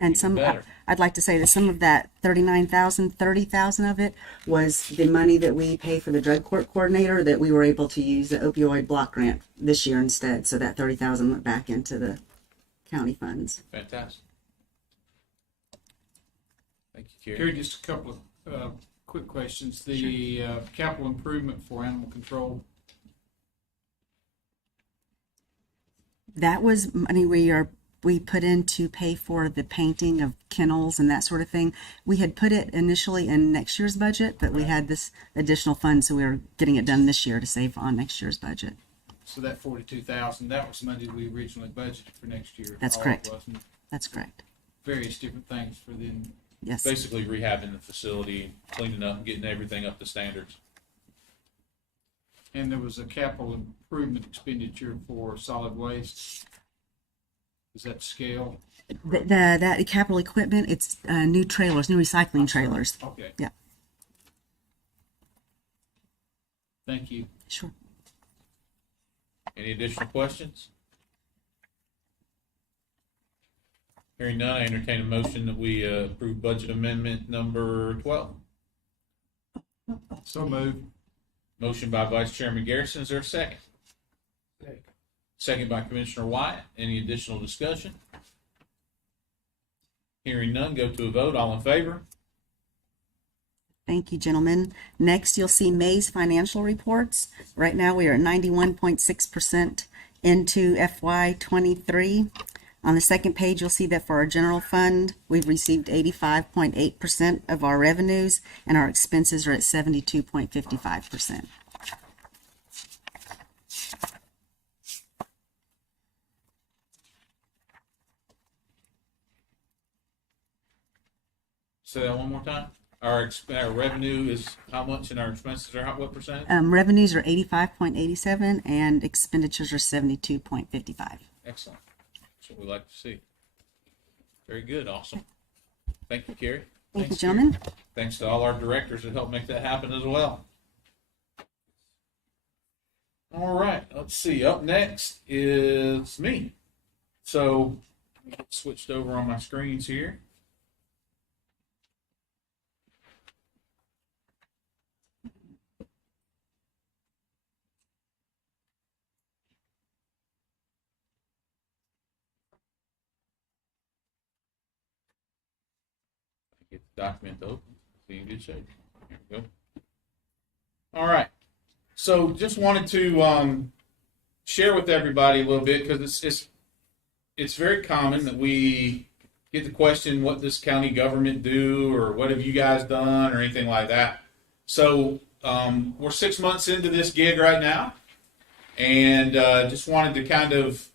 And Even some, better. I'd like to say that some of that 30,000 of it was the money that we pay for the drug court coordinator that we were able to use the opioid block grant this year instead. So that 30,000 went back into the county funds. Fantastic. Thank you, Carrie. Carrie, just a couple of quick questions. The capital improvement for animal control. That was money we are we put in to pay for the painting of kennels and that sort of thing. We had put it initially in next year's budget, but we had this additional fund, so we were getting it done this year to save on next year's budget. So that 42,000, that was money we originally budgeted for next year. That's all correct. It wasn't That's correct. various different things for them. Yes. Basically rehabbing the facility, cleaning up, getting everything up to standards. And there was a capital improvement expenditure for solid waste. Is that scale? That capital equipment, it's new trailers, new recycling trailers. Okay. Yeah. Thank you. Sure. Any additional questions? Hearing none, I entertain a motion that we approve budget amendment number 12. So moved. Motion by Vice Chairman Garrison. Is there a second? Second by Commissioner Wyatt. Any additional discussion? Hearing none, go to a vote. All in favor? Thank you, gentlemen. Next, you'll see May's financial reports. Right now, we are 91.6% into FY23. On the second page, you'll see that for our general fund, we've received 85.8% of our revenues, and our expenses are at 72.55%. Say that one more time. Our revenue is how much and our expenses are what percentage? Revenues are 85.87 and expenditures are 72.55. Excellent. That's what we like to see. Very good. Awesome. Thank you, Carrie. Thank you, Thanks, gentlemen. Carrie. Thanks to all our directors that helped make that happen as well. All right. Let's see. Up next is me. So, switched over on my screens here. Get the document open. See in good shape. Here we go. All right. So just wanted to share with everybody a little bit because it's very common that we get the question, what does county government do, or what have you guys done, or anything like that. So we're 6 months into this gig right now, and just wanted to kind of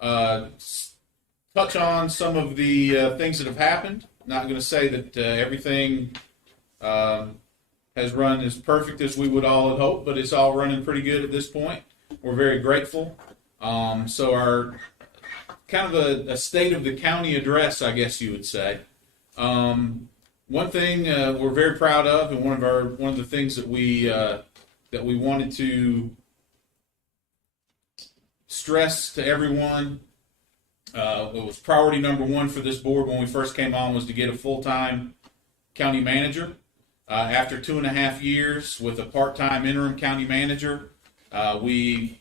touch on some of the things that have happened. Not going to say that everything has run as perfect as we would all have hoped, but it's all running pretty good at this point. We're very grateful. So our kind of a state of the county address, I guess you would say. One thing we're very proud of, and one of the things that we wanted to stress to everyone. It was priority number one for this board when we first came on was to get a full-time county manager. After 2.5 years with a part-time interim county manager, we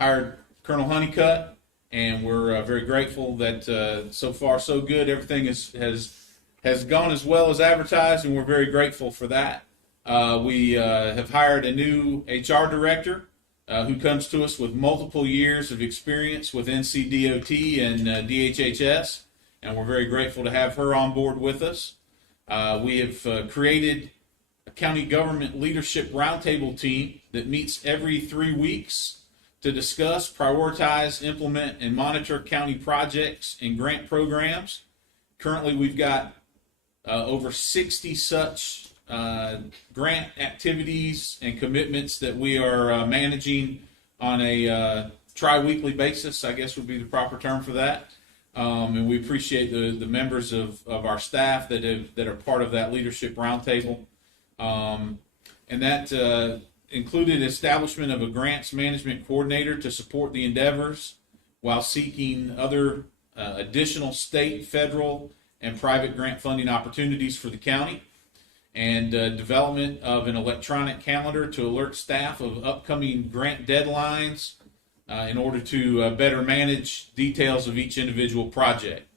hired Colonel Honeycutt, and we're very grateful that so far so good. Everything has gone as well as advertised, and we're very grateful for that. We have hired a new HR director. Who comes to us with multiple years of experience with NCDOT and DHHS, and we're very grateful to have her on board with us. We have created a county government leadership roundtable team that meets every 3 weeks to discuss, prioritize, implement, and monitor county projects and grant programs. Currently, we've got over 60 such grant activities and commitments that we are managing on a tri-weekly basis, I guess would be the proper term for that. And we appreciate the members of our staff that are part of that leadership roundtable. And that included establishment of a grants management coordinator to support the endeavors while seeking other additional state, federal, and private grant funding opportunities for the county. And development of an electronic calendar to alert staff of upcoming grant deadlines in order to better manage details of each individual project.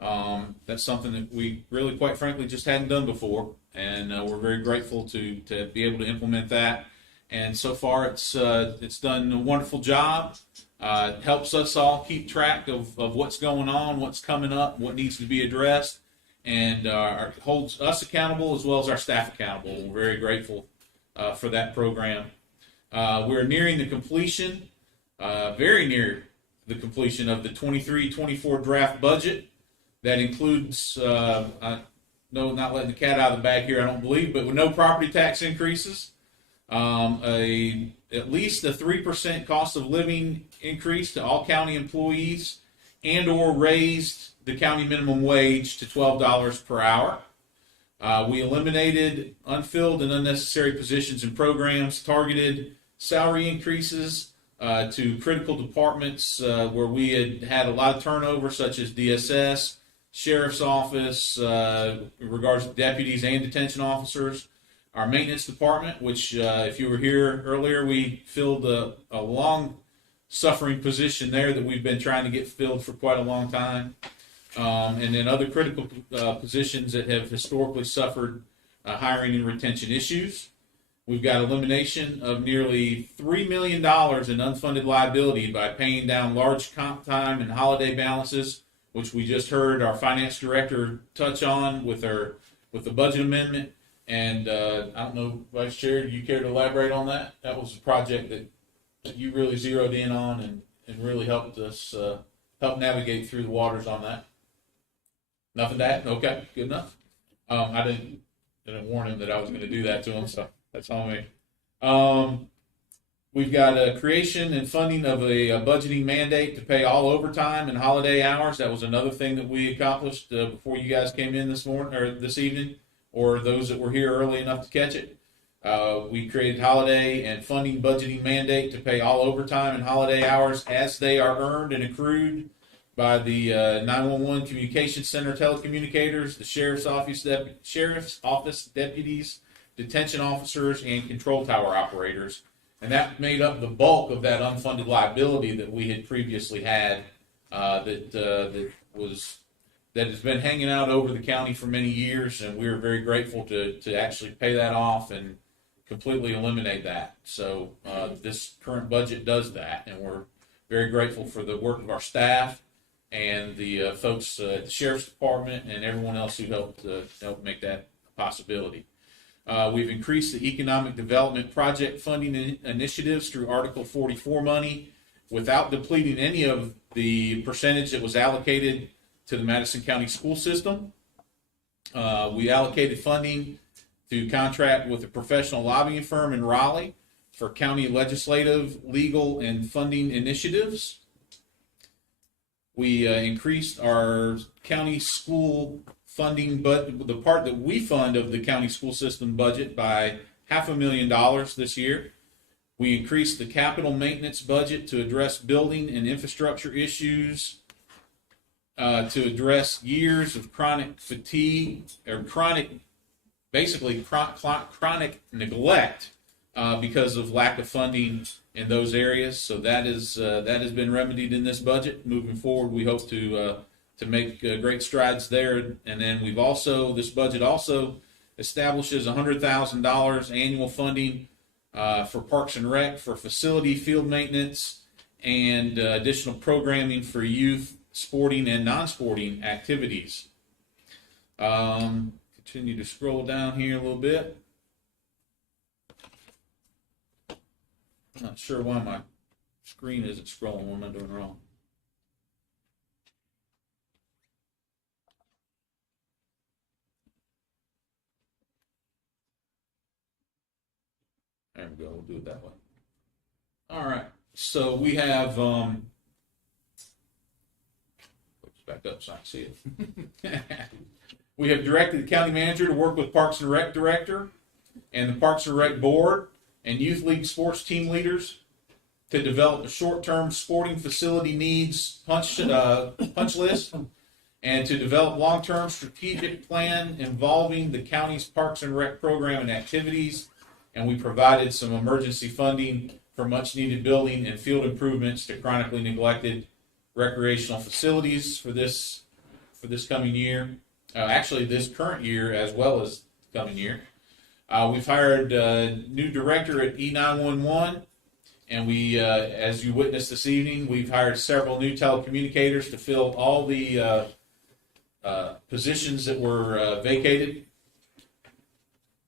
That's something that we really, quite frankly, just hadn't done before, and we're very grateful to be able to implement that. And so far, it's done a wonderful job. Helps us all keep track of what's going on, what's coming up, what needs to be addressed, and holds us accountable as well as our staff accountable. We're very grateful for that program. We're nearing the completion, very near the completion of the 23-24 draft budget. That includes, no, not letting the cat out of the bag here, I don't believe, but with no property tax increases, at least a 3% cost of living increase to all county employees, and or raised the county minimum wage to $12 per hour. We eliminated unfilled and unnecessary positions and programs, targeted salary increases to critical departments where we had a lot of turnover, such as DSS, Sheriff's Office, in regards to deputies and detention officers. Our maintenance department, which if you were here earlier, we filled a long-suffering position there that we've been trying to get filled for quite a long time. And then other critical positions that have historically suffered hiring and retention issues. We've got elimination of nearly $3 million in unfunded liability by paying down large comp time and holiday balances, which we just heard our finance director touch on with the budget amendment. And I don't know, Vice Chair, do you care to elaborate on that? That was a project that you really zeroed in on and really helped us help navigate through the waters on that. Nothing to add? Okay, good enough. I didn't warn him that I was going to do that to him, so that's on me. We've got a creation and funding of a budgeting mandate to pay all overtime and holiday hours. That was another thing that we accomplished before you guys came in this morning or this evening, or those that were here early enough to catch it. We created holiday and funding budgeting mandate to pay all overtime and holiday hours as they are earned and accrued by the 911 Communication Center telecommunicators, the Sheriff's Office deputies, detention officers, and control tower operators. And that made up the bulk of that unfunded liability that we had previously had that has been hanging out over the county for many years, and we are very grateful to actually pay that off and completely eliminate that. So this current budget does that, and we're very grateful for the work of our staff and the folks at the Sheriff's Department and everyone else who helped make that a possibility. We've increased the economic development project funding initiatives through Article 44 money without depleting any of the percentage that was allocated to the Madison County school system. We allocated funding to contract with a professional lobbying firm in Raleigh for county legislative, legal, and funding initiatives. We increased our county school funding, but the part that we fund of the county school system budget by $500,000 this year. We increased the capital maintenance budget to address building and infrastructure issues, to address years of chronic fatigue or chronic neglect because of lack of funding in those areas. So that has been remedied in this budget. Moving forward, we hope to make great strides there. And then this budget also establishes $100,000 annual funding for Parks and Rec for facility field maintenance and additional programming for youth sporting and non-sporting activities. Continue to scroll down here a little bit. I'm not sure why my screen isn't scrolling. What am I doing wrong? There we go. We'll do it that way. All right. So we have back up so I can see it. We have directed the county manager to work with Parks and Rec director and the Parks and Rec board and youth league sports team leaders to develop a short-term sporting facility needs punch list and to develop long-term strategic plan involving the county's Parks and Rec program and activities. And we provided some emergency funding for much-needed building and field improvements to chronically neglected recreational facilities for this coming year. Actually, this current year as well as coming year. We've hired a new director at E911 And we, as you witnessed this evening, we've hired several new telecommunicators to fill all the positions that were vacated.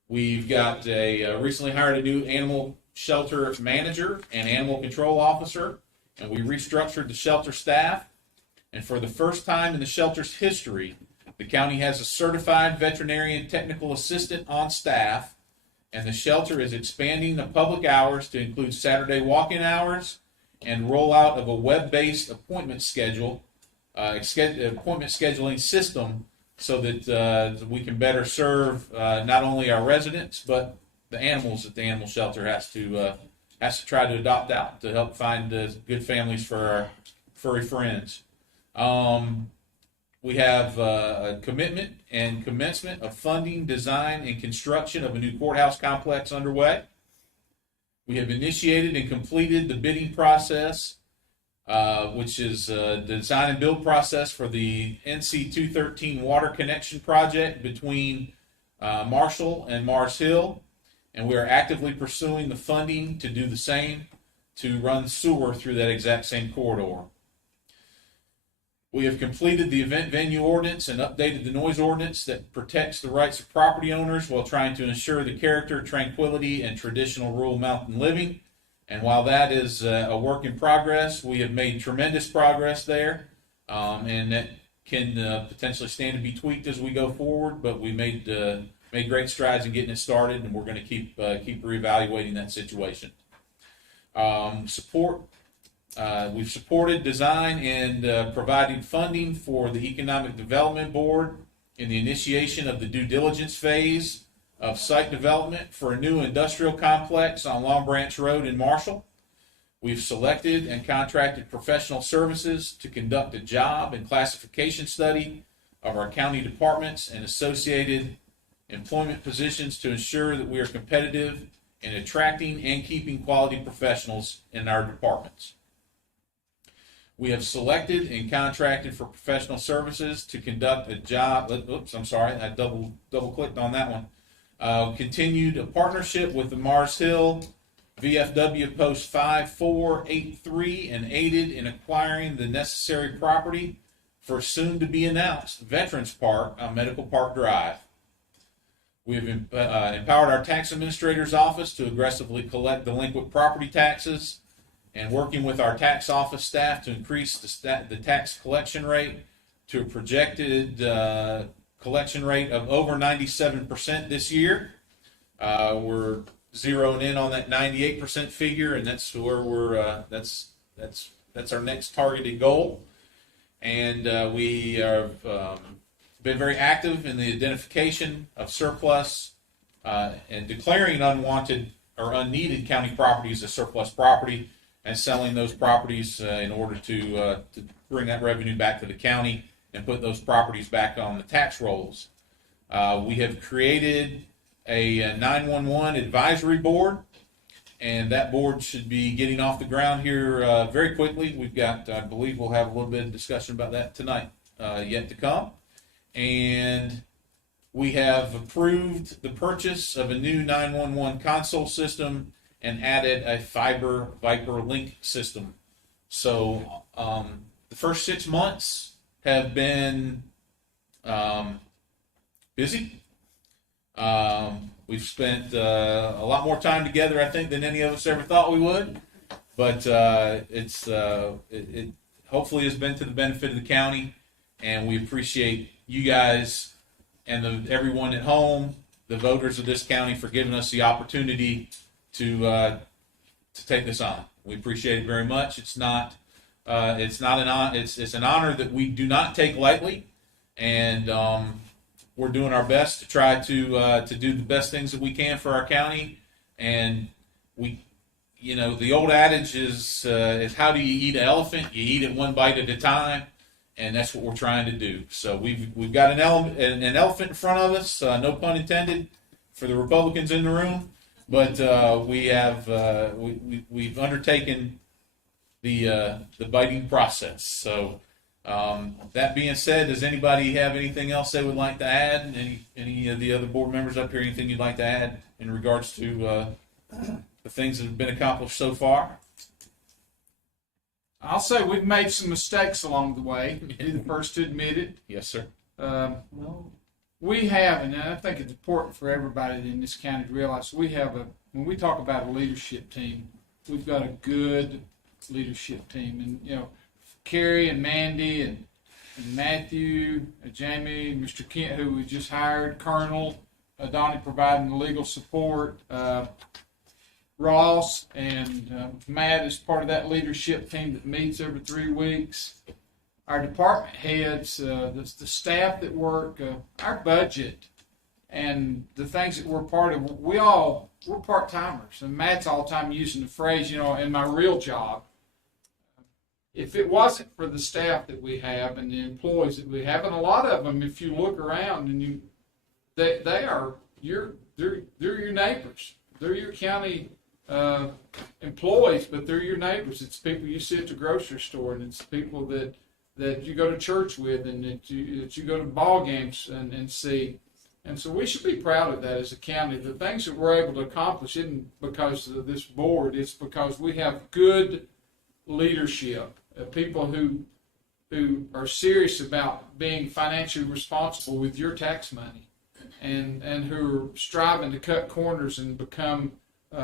We've got recently hired a new animal shelter manager and animal control officer, and we restructured the shelter staff. And for the first time in the shelter's history, the county has a certified veterinarian technical assistant on staff, and the shelter is expanding the public hours to include Saturday walk-in hours and rollout of a web-based appointment scheduling system so that we can better serve not only our residents but the animals that the animal shelter has to try to adopt out to help find good families for our furry friends. We have a commitment and commencement of funding, design, and construction of a new courthouse complex underway. We have initiated and completed the bidding process, which is the design and build process for the NC 213 water connection project between Marshall and Mars Hill, and we are actively pursuing the funding to do the same, to run sewer through that exact same corridor. We have completed the event venue ordinance and updated the noise ordinance that protects the rights of property owners while trying to ensure the character, tranquility, and traditional rural mountain living. And while that is a work in progress, we have made tremendous progress there, and that can potentially stand to be tweaked as we go forward. But we made great strides in getting it started, and we're going to keep reevaluating that situation. We've supported design and provided funding for the Economic Development Board in the initiation of the due diligence phase of site development for a new industrial complex on Long Branch Road in Marshall. We've selected and contracted professional services to conduct a job and classification study of our county departments and associated employment positions to ensure that we are competitive in attracting and keeping quality professionals in our departments. We have selected and contracted for professional services to conduct a job. Oops, I'm sorry, I double clicked on that one. Continued a partnership with the Mars Hill VFW Post 5483 and aided in acquiring the necessary property for soon to be announced Veterans Park on Medical Park Drive. We have empowered our tax administrator's office to aggressively collect delinquent property taxes, and working with our tax office staff to increase the tax collection rate to a projected collection rate of over 97% this year. We're zeroing in on that 98% figure, and that's where we're. That's our next targeted goal. And we have been very active in the identification of surplus and declaring unwanted or unneeded county properties as surplus property, and selling those properties in order to bring that revenue back to the county and put those properties back on the tax rolls. We have created a 911 advisory board, and that board should be getting off the ground here very quickly. We've got, I believe we'll have a little bit of discussion about that tonight yet to come. And we have approved the purchase of a new 911 console system and added a fiber Viper Link system. So the first 6 months have been busy. We've spent a lot more time together, I think, than any of us ever thought we would. But it hopefully has been to the benefit of the county, and we appreciate you guys and everyone at home, the voters of this county, for giving us the opportunity to take this on. We appreciate it very much. It's an honor that we do not take lightly, and we're doing our best to try to do the best things that we can for our county. And the old adage is how do you eat an elephant? You eat it one bite at a time, and that's what we're trying to do. So we've got an elephant in front of us, no pun intended, for the Republicans in the room. But we've undertaken the biting process. So that being said, does anybody have anything else they would like to add? Any of the other board members up here, anything you'd like to add in regards to the things that have been accomplished so far? I'll say we've made some mistakes along the way. Be the first to admit it. Yes, sir. No, We have, and I think it's important for everybody in this county to realize when we talk about a leadership team, we've got a good leadership team. And, you know, Carrie and Mandy and Matthew, Jamie, Mr. Kent, who we just hired, Colonel, Donnie providing the legal support, Ross and Matt is part of that leadership team that meets every 3 weeks. Our department heads, the staff that work, our budget, and the things that we're part of, we're part-timers. And Matt's all the time using the phrase, you know, in my real job, if it wasn't for the staff that we have and the employees that we have, and a lot of them, if you look around and they're your neighbors. They're your county employees, but they're your neighbors. It's people you see at the grocery store, and it's people that you go to church with, and that you go to ball games and see. And so we should be proud of that as a county. The things that we're able to accomplish isn't because of this board. It's because we have good leadership, people who are serious about being financially responsible with your tax money, and who are striving to cut corners and become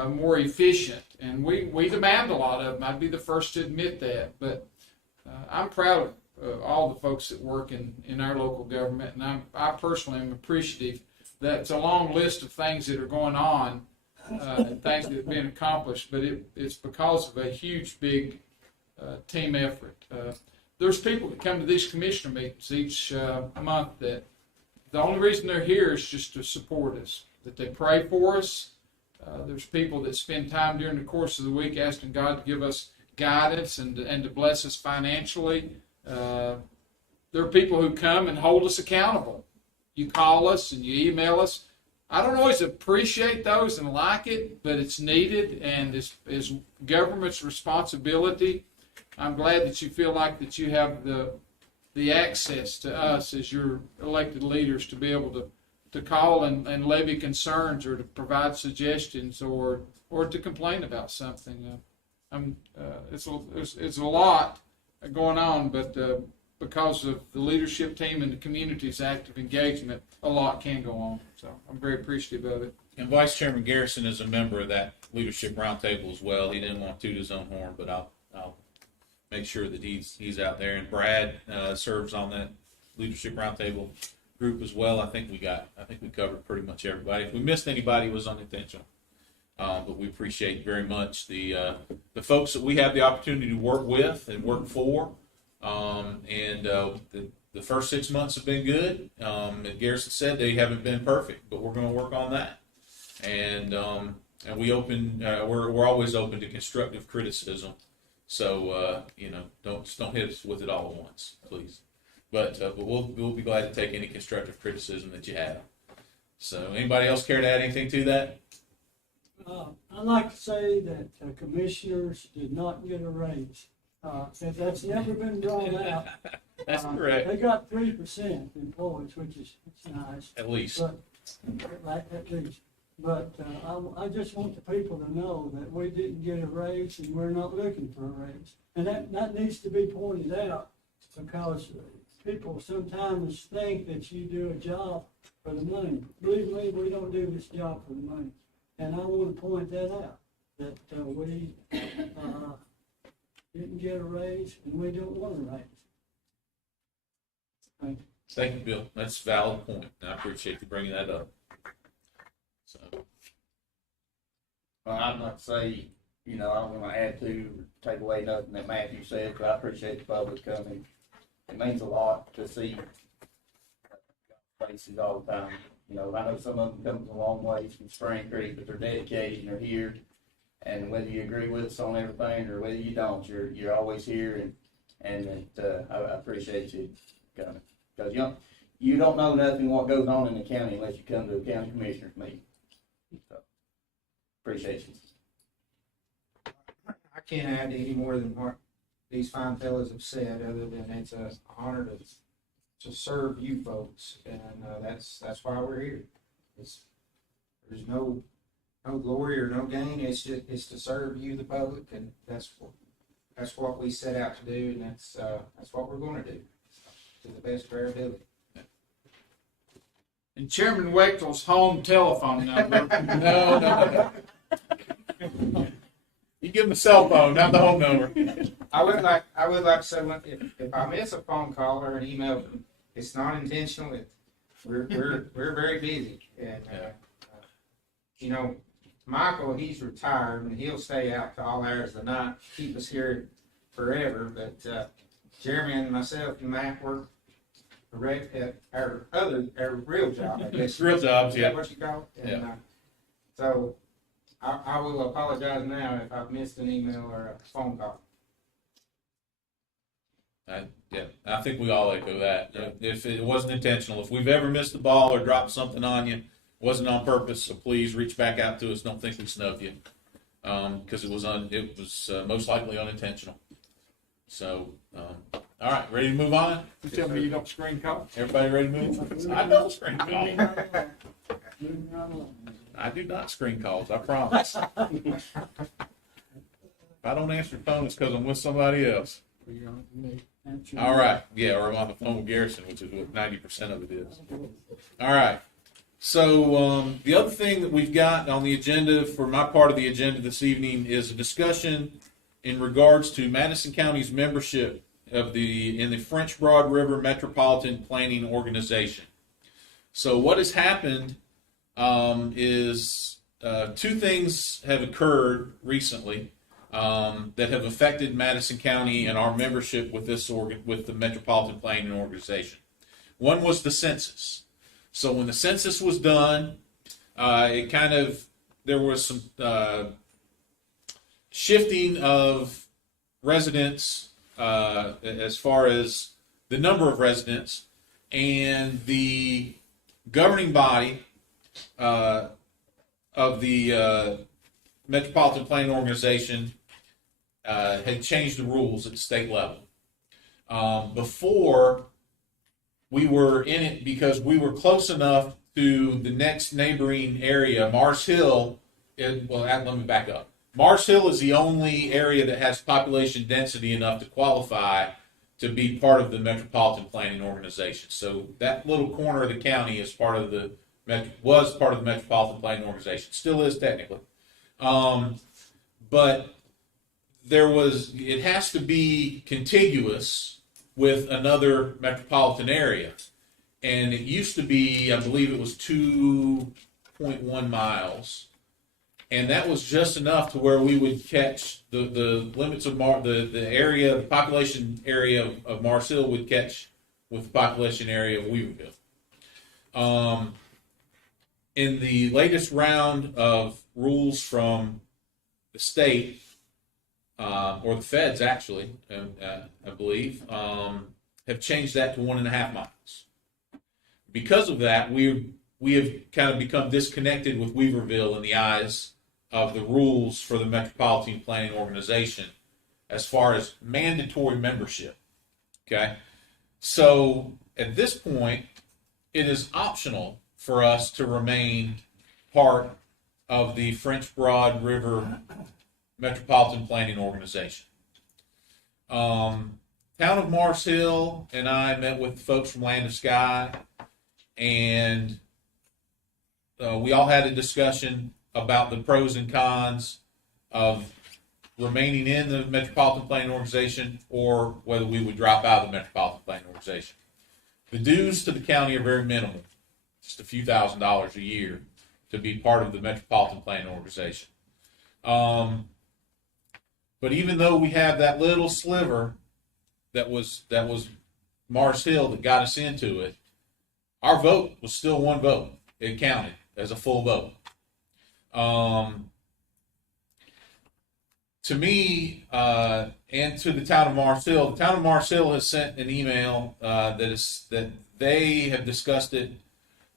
more efficient. And we demand a lot of them. I'd be the first to admit that. But I'm proud of all the folks that work in our local government, and I personally am appreciative that it's a long list of things that are going on, things that have been accomplished, but it's because of a huge, big team effort. There's people that come to these commissioner meetings each month that the only reason they're here is just to support us, that they pray for us. There's people that spend time during the course of the week asking God to give us guidance and to bless us financially. There are people who come and hold us accountable. You call us and you email us. I don't always appreciate those and like it, but it's needed and is government's responsibility. I'm glad that you feel like that you have the access to us as your elected leaders to be able to call and levy concerns or to provide suggestions or to complain about something. It's a lot going on, but because of the leadership team and the community's active engagement, a lot can go on. So I'm very appreciative of it. And Vice Chairman Garrison is a member of that leadership roundtable as well. He didn't want to toot his own horn, but I'll make sure that he's out there. And Brad serves on that leadership roundtable group as well. I think we covered pretty much everybody. If we missed anybody, it was unintentional. But we appreciate very much the folks that we have the opportunity to work with and work for. The first 6 months have been good. And Garrison said they haven't been perfect, but we're going to work on that. And we're always open to constructive criticism. So don't hit us with it all at once, please. But we'll be glad to take any constructive criticism that you have. So anybody else care to add anything to that? I'd like to say that commissioners did not get a raise. That's never been drawn out. That's correct. They got 3% employees, which is nice. At least. At least. But I just want the people to know that we didn't get a raise and we're not looking for a raise. And that needs to be pointed out because people sometimes think that you do a job for the money. Believe me, we don't do this job for the money. And I want to point that out, that we didn't get a raise and we don't want a raise. Thank you. Thank you, Bill. That's a valid point. And I appreciate you bringing that up. So, Well, I'd like to say, I don't want to add to, take away nothing that Matthew said, but I appreciate the public coming. It means a lot to see faces all the time. I know some of them come a long ways from Spring Creek, but they're dedicated and they're here. And whether you agree with us on everything or whether you don't, you're always here, and I appreciate you coming. Because you don't know nothing what goes on in the county unless you come to a county commissioners meeting. So, appreciate you. I can't add any more than what these fine fellows have said, other than it's an honor to serve you folks, and that's why we're here. There's no glory or no gain. It's to serve you, the public, and that's that's what we set out to do, and that's what we're gonna do, to the best of our ability. And Chairman Wechtel's home telephone number. No. You give them a cell phone, not the home number. I would like to say, if I miss a phone call or an email, it's not intentional. We're very busy, and you know, Michael, he's retired and he'll stay out to all hours of the night, keep us here forever. But Jeremy and myself and Matt work at our real job, I guess. Real jobs, Is yeah. that what you call it? And, Yeah. so I will apologize now if I've missed an email or a phone call. I think we all echo that. If it wasn't intentional, if we've ever missed the ball or dropped something on you, wasn't on purpose. So please reach back out to us. Don't think we snubbed you, because it was most likely unintentional. So, all right, ready to move on? You tell me you don't screen call? Everybody ready to move on? I don't screen calls. Moving right along. I do not screen calls. I promise. If I don't answer the phone, it's because I'm with somebody else. All right. Yeah, or I'm on the phone with Garrison, which is what 90% of it is. All right. So the other thing that we've got on the agenda for my part of the agenda this evening is a discussion in regards to Madison County's membership in the French Broad River Metropolitan Planning Organization. So what has happened is two things have occurred recently that have affected Madison County and our membership with with the Metropolitan Planning Organization. One was the census. So when the census was done, there was some shifting of residents as far as the number of residents, and the governing body of the Metropolitan Planning Organization had changed the rules at the state level. Before, we were in it because we were close enough to the next neighboring area, Mars Hill. Let me back up. Mars Hill is the only area that has population density enough to qualify to be part of the Metropolitan Planning Organization. So that little corner of the county was part of the Metropolitan Planning Organization. Still is technically. But it has to be contiguous with another metropolitan area. And it used to be, I believe it was 2.1 miles. And that was just enough to where we would catch the limits of the population area of Mars Hill would catch with the population area of Weaverville. In the latest round of rules from the state, or the feds actually, I believe, have changed that to 1.5 miles. Because of that, we have kind of become disconnected with Weaverville in the eyes of the rules for the Metropolitan Planning Organization as far as mandatory membership. Okay? So at this point, it is optional for us to remain part of the French Broad River Metropolitan Planning Organization. Town of Mars Hill and I met with folks from Land of Sky, and we all had a discussion about the pros and cons of remaining in the Metropolitan Planning Organization or whether we would drop out of the Metropolitan Planning Organization. The dues to the county are very minimal, just a few $1,000s a year to be part of the Metropolitan Planning Organization. But even though we have that little sliver that was Mars Hill that got us into it, our vote was still one vote. It counted as a full vote. To me, and to the town of Mars Hill, the town of Mars Hill has sent an email that they have discussed it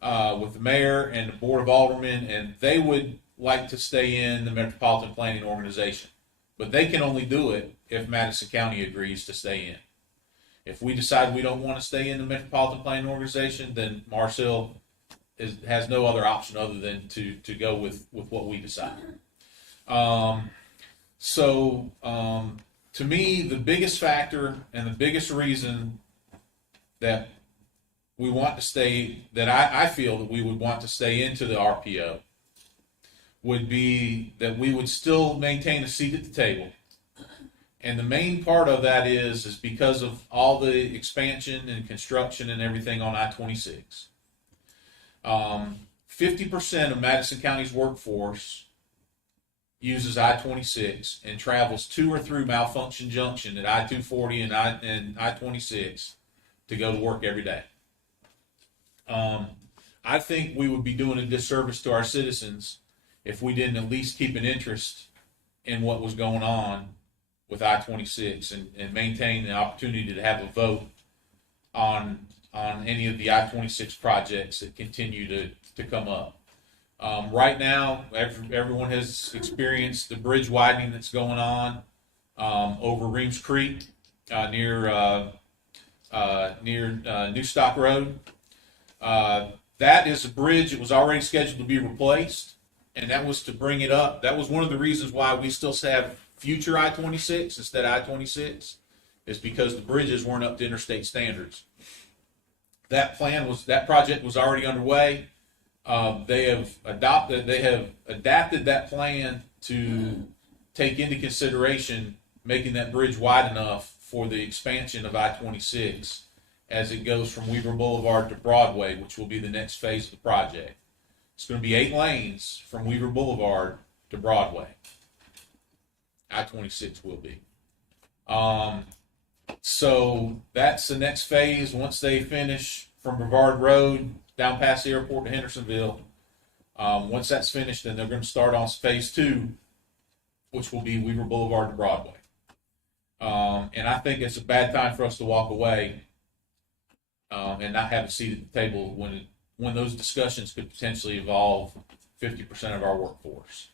with the mayor and the board of aldermen, and they would like to stay in the Metropolitan Planning Organization. But they can only do it if Madison County agrees to stay in. If we decide we don't want to stay in the Metropolitan Planning Organization, then Mars Hill has no other option other than to go with what we decide. to me, the biggest factor and the biggest reason that we want to stay, that I feel that we would want to stay into the RPO would be that we would still maintain a seat at the table. And the main part of that is because of all the expansion and construction and everything on I-26. 50% of Madison County's workforce uses I-26 and travels to or through Malfunction Junction at I-240 and I-26 to go to work every day. I think we would be doing a disservice to our citizens if we didn't at least keep an interest in what was going on with I-26 and maintain the opportunity to have a vote on any of the I-26 projects that continue to come up. Right now, everyone has experienced the bridge widening that's going on over Reams Creek near New Stock Road. That is a bridge that was already scheduled to be replaced, and that was to bring it up. That was one of the reasons why we still have future I-26 instead of I-26, is because the bridges weren't up to interstate standards. That project was already underway. They have adapted that plan to take into consideration making that bridge wide enough for the expansion of I-26 as it goes from Weaver Boulevard to Broadway, which will be the next phase of the project. It's going to be 8 lanes from Weaver Boulevard to Broadway. I-26 will be. So that's the next phase. Once they finish from Brevard Road down past the airport to Hendersonville, once that's finished, then they're going to start on phase 2, which will be Weaver Boulevard to Broadway. And I think it's a bad time for us to walk away and not have a seat at the table when those discussions could potentially involve 50% of our workforce.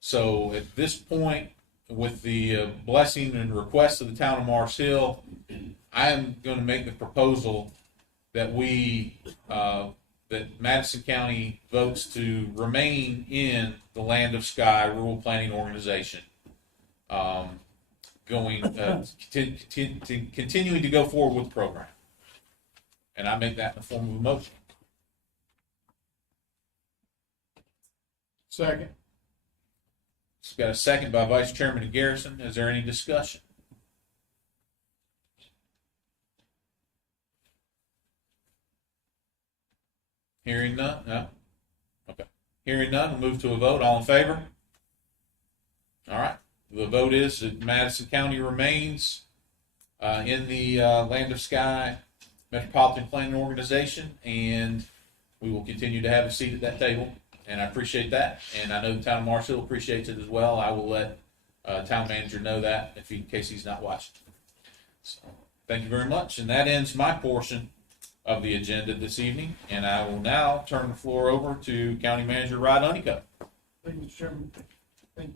So at this point, with the blessing and request of the town of Mars Hill, I am going to make the proposal that that Madison County votes to remain in the Land of Sky Rural Planning Organization, continuing to go forward with the program. And I make that in the form of a motion. Second. It's got a second by Vice Chairman Garrison. Is there any discussion? Hearing none? No? Okay. Hearing none, we'll move to a vote. All in favor? All right. The vote is that Madison County remains in the Land of Sky Metropolitan Planning Organization, and we will continue to have a seat at that table. And I appreciate that, and I know the town of Mars Hill appreciates it as well. I will let town manager know that in case he's not watching. So, thank you very much, and that ends my portion of the agenda this evening, and I will now turn the floor over to County Manager Rod Honeycutt. Thank you, Mr. Chairman. Thank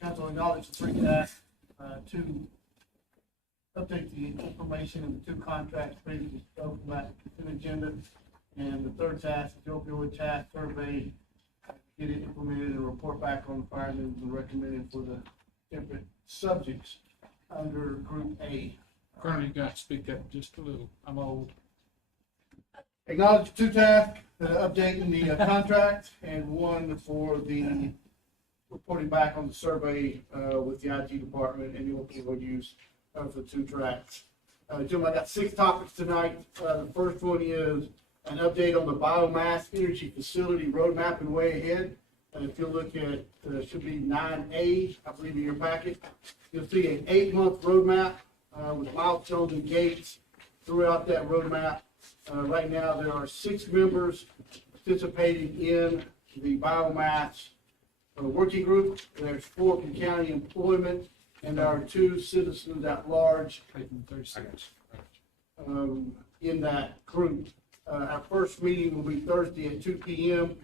Council acknowledge the 3 tasks to update the information of the 2 contracts previously spoken about in the agenda. And the 3rd task is the opioid task survey, get it implemented and report back on the findings and recommended for the different subjects under Group A. Colonel, you got to speak up just a little. I'm old. Acknowledge 2 tasks, updating the contract, and 1 for the reporting back on the survey with the IT department and the opioid use for the 2 tracks. Gentlemen, I got 6 topics tonight. The first one is an update on the biomass energy facility roadmap and way ahead. And if you look at, should be 9A, I believe in your packet, you'll see an 8-month roadmap with milestones and gates throughout that roadmap. Right now, there are 6 members participating in the biomass working group. There's 4 from county employment, and there are 2 citizens at large in that group. Our first meeting will be Thursday at 2 p.m.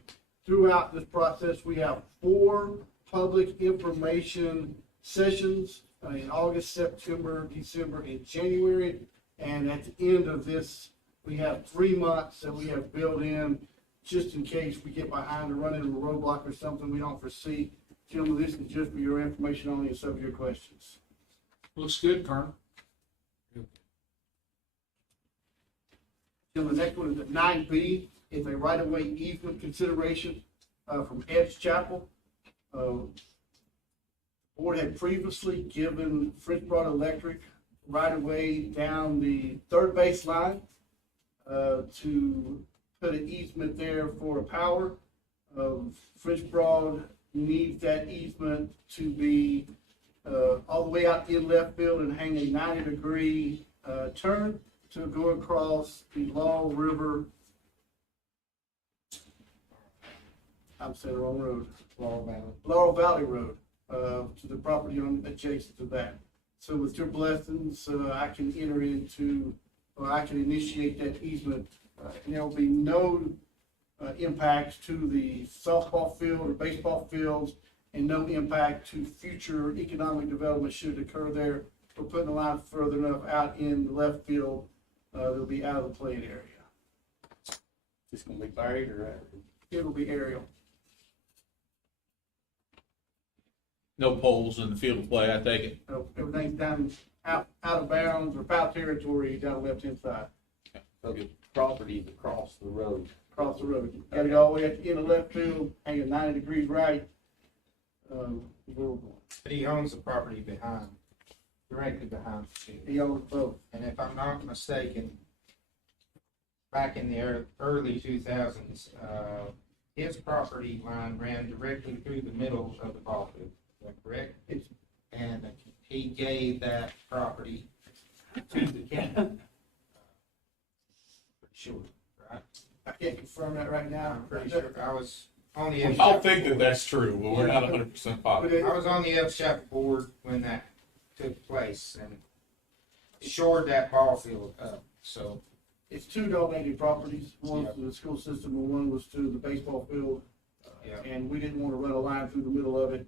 Throughout this process, we have 4 public information sessions in August, September, December, and January. And at the end of this, we have 3 months that we have built in just in case we get behind or run into a roadblock or something we don't foresee Gentlemen, this is just for your information only and some of your questions. Looks good, Colonel. Gentlemen, the next one is at 9B. It's a right-of-way easement consideration from Ebbs Chapel. Board had previously given French Broad Electric right-of-way down the third base line to put an easement there for power. French Broad needs that easement to be all the way out in left field and hang a 90-degree turn to go across the Laurel River. I'm saying the wrong road. Laurel Valley Road to the property on adjacent to that. So with your blessings, I can enter into, or I can initiate that easement. And there will be no impact to the softball field or baseball fields, and no impact to future economic development should occur there. We're putting the line further enough out in the left field, that'll be out of the playing area. Just gonna be buried or? It'll be aerial. No poles in the field of play, I take it. Everything's down out of bounds or foul territory down the left-hand side, So the property's across the road. across the road. Got it all the way at the end of left field, hanging 90 degrees right. Where we're going. But he owns the property behind, directly behind the field. He owns both. And if I'm not mistaken, back in the early 2000s, his property line ran directly through the middle of the ball field. Is that correct? It's, And he gave that property to the county. Pretty sure, right? I can't confirm that right now. I'm pretty sure. I was on the I'll think that that's true, but we're not 100% positive. I was on the F Chapel board when that took place and shored that ball field up. So It's two donated properties, one to the school system and one was to the baseball field. Yeah. And we didn't want to run a line through the middle of it.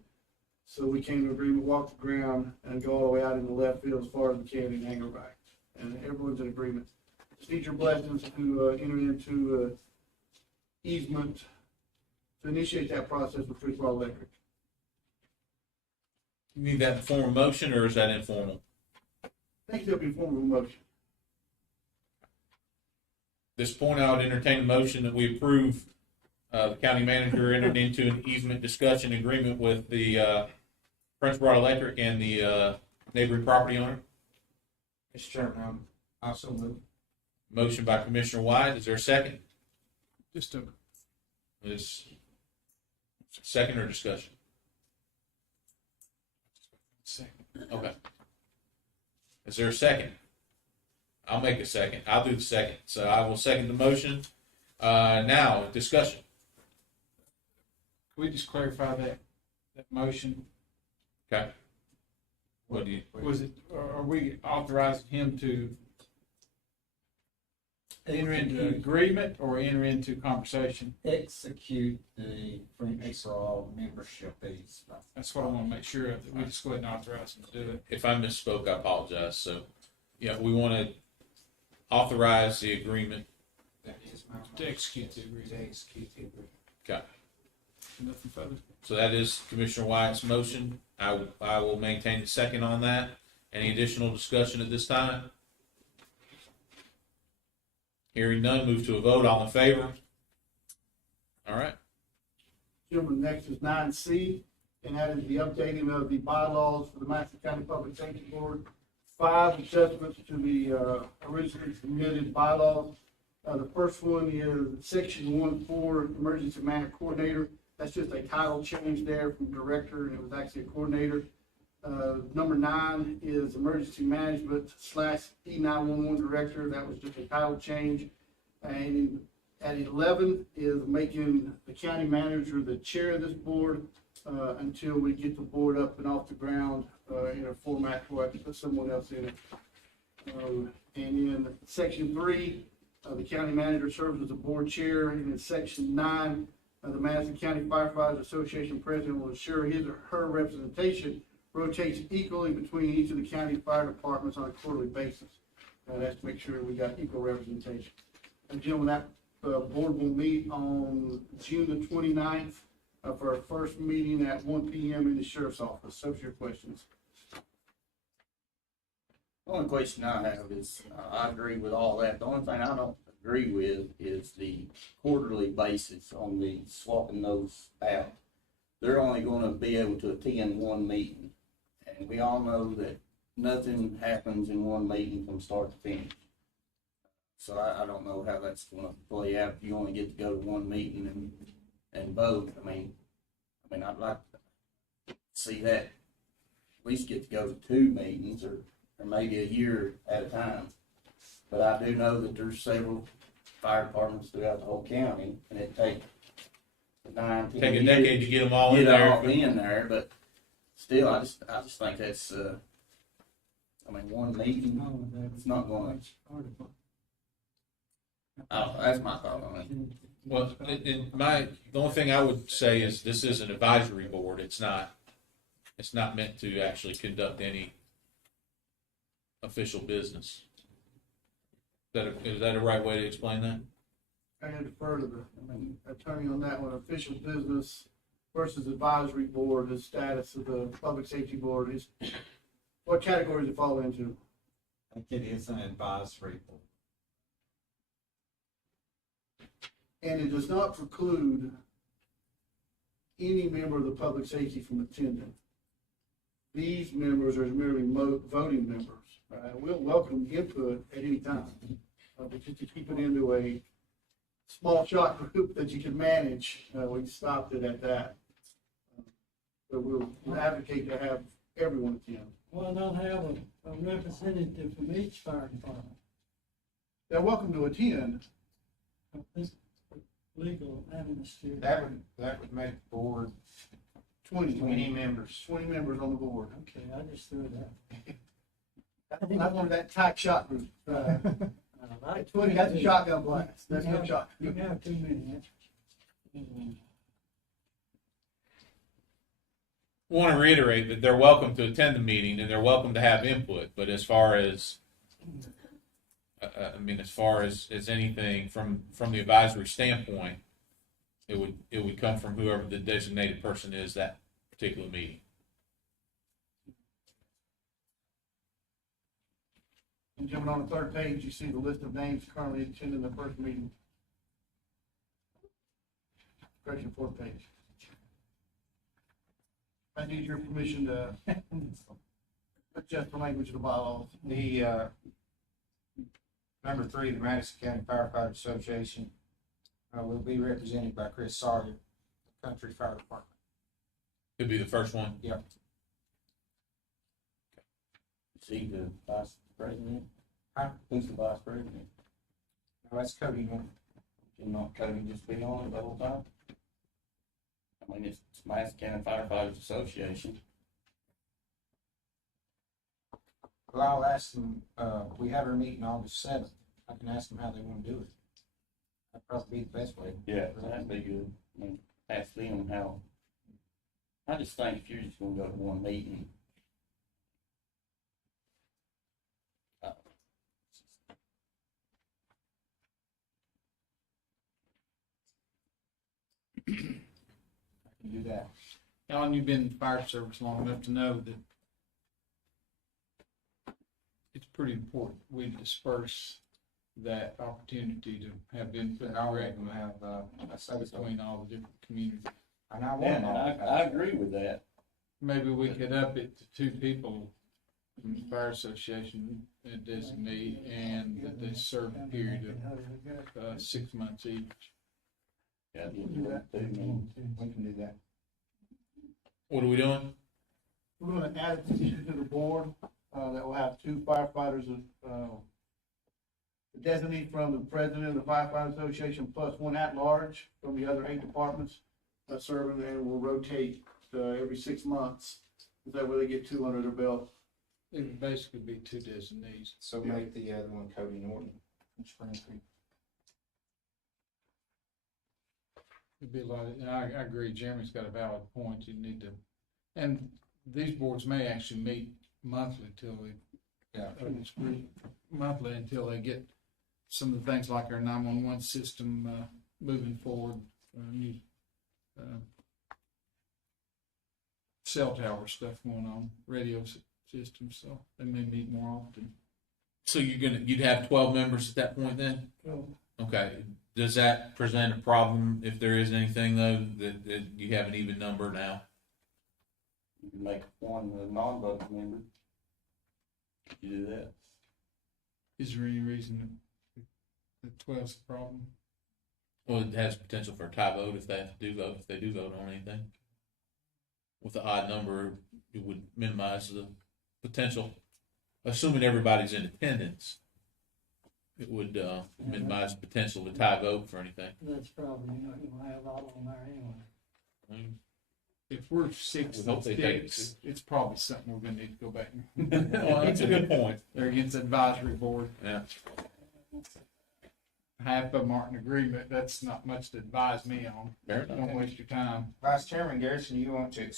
So we came to agreement, walk the ground and go all the way out in the left field as far as we can and hang it right. And everyone's in agreement. Just need your blessings to enter into easement to initiate that process with French Broad Electric. You need that in form of motion, or is that informal? I think there'll be a form of a motion. At this point, I would entertain a motion that we approve the county manager entered into an easement discussion agreement with the French Broad Electric and the neighboring property owner. Mr. Chairman, I also move. Motion by Commissioner White. Is there a second? Just a Is second or discussion? second. Okay. Is there a second? I'll make a second. I'll do the second. So I will second the motion. Now, discussion. Can we just clarify that motion? Okay. What do you? Was it, are we authorizing him to enter into agreement or enter into conversation? Execute the French Broad membership easement. That's what I want to make sure of, that we just go ahead and authorize him to do it. If I misspoke, I apologize. So, yeah, we want to authorize the agreement. That is my To execute the agreement. To execute the agreement. Okay. Nothing further. So that is Commissioner White's motion. I will maintain the second on that. Any additional discussion at this time? Hearing none, move to a vote. All in favor? All right. Gentlemen, next is 9C, and that is the updating of the bylaws for the Madison County Public Safety Board. 5 adjustments to the originally submitted bylaws. The first one is Section 1.4, Emergency Management Coordinator. That's just a title change there from Director, and it was actually a Coordinator. Number 9 is Emergency Management / E911 Director. That was just a title change. And at 11 is making the county manager the chair of this board until we get the board up and off the ground in a format where I can put someone else in it. And in Section 3, the county manager serves as the board chair. And in Section 9, the Madison County Firefighters Association president will ensure his or her representation rotates equally between each of the county fire departments on a quarterly basis. That's to make sure we got equal representation. And gentlemen, that board will meet on June the 29th for our first meeting at 1 p.m. in the sheriff's office. So, your questions. The only question I have is, I agree with all that. The only thing I don't agree with is the quarterly basis on the swapping those out. They're only gonna be able to attend one meeting. And we all know that nothing happens in one meeting from start to finish. So I don't know how that's gonna play out if you only get to go to one meeting and vote. I mean, I'd like to see that at least get to go to 2 meetings or maybe a year at a time. But I do know that there's several fire departments throughout the whole county, and it takes 9, 10 Take a years decade to get them all in get there. all in there, but still, I just think that's, one meeting, it's not going to, that's my thought on it. Well, the only thing I would say is this is an advisory board. It's not meant to actually conduct any official business. Is that a right way to explain that? I had to defer to the attorney on that one. Official business versus advisory board, the status of the public safety board is, what category does it fall into? I think it is an advisory board. And it does not preclude any member of the public safety from attending. These members are merely voting members. We'll welcome input at any time, but just to keep it into a small shot group that you can manage, we stopped it at that. But we'll advocate to have everyone attend. Why not have a representative from each fire department? They're welcome to attend. This legal administrative. That would make the board 20 members. 20 members on the board. Okay, I just threw it out. I wanted that tight shot group. 20, that's a shotgun blast. That's no shot. You have too many. I want to reiterate that they're welcome to attend the meeting and they're welcome to have input, but as far as anything from the advisory standpoint, it would come from whoever the designated person is that particular meeting. And jumping on the third page, you see the list of names currently attending the first meeting. Correction, fourth page. I need your permission to adjust the language of the bylaws. The, number 3, the Madison County Firefighter Association, will be represented by Chris Sawyer, the Country Fire Department. Could be the first one. Yep. See the vice president? Huh? Who's the vice president? Now, that's Cody Norton. Can not Cody just be on it the whole time? I mean, it's Madison County Firefighters Association. Well, I'll ask them, we have our meeting August 7th. I can ask them how they want to do it. That'd probably be the best way. Yeah, that'd be good. I mean, ask them how. I just think if you're just gonna go to one meeting. I can do that. Alan, you've been in the fire service long enough to know that it's pretty important we disperse that opportunity to have input And all of direct them have, I say so. between all the different communities. And I want Yeah, them all. I agree with that. Maybe we could up it to 2 people from the fire association and designate, and that they serve a period of 6 months each. Yeah, we can do that too, man. We can do that. What are we doing? We're going to add a position to the board that will have 2 firefighters, designate from the president of the Firefighter Association plus 1 at-large from the other 8 departments serving, and will rotate every 6 months. That way they get 2 under their belt. It would basically be 2 designees. So make the other one Cody Norton from Springfield. It'd be a lot, and I agree, Jeremy's got a valid point, you need to, and these boards may actually meet monthly till they, monthly until they get some of the things like our 911 system, moving forward, new, cell tower stuff going on, systems, so they may meet more often. So you'd have 12 members at that point then? Okay. Does that present a problem if there is anything though, that you have an even number now? You can make one a non-voting member. You do that. Is there any reason that 12's a problem? Well, it has potential for a tie vote if they do vote on anything. With the odd number, it would minimize the potential, assuming everybody's in attendance. It would minimize the potential to tie vote for anything. That's probably, you're not gonna have all of them there anyway. If we're 6 We hope they take six, it's probably something we're gonna need to go back. Well, that's a good point. They're against the advisory board. Yeah. Half of them aren't in agreement. That's not much to advise me on. Fair enough. Don't waste your time. Vice Chairman Garrison, you want to,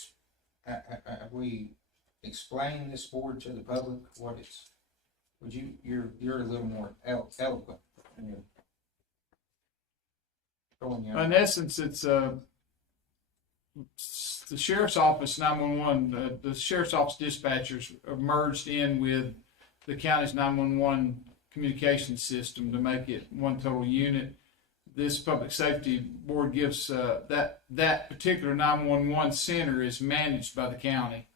have we explain this board to the public, what it's, would you, you're a little more eloquent in your. In essence, it's the sheriff's office 911. The sheriff's office dispatchers are merged in with the county's 911 communication system to make it one total unit. This public safety board gives that particular 911 center is managed by the county.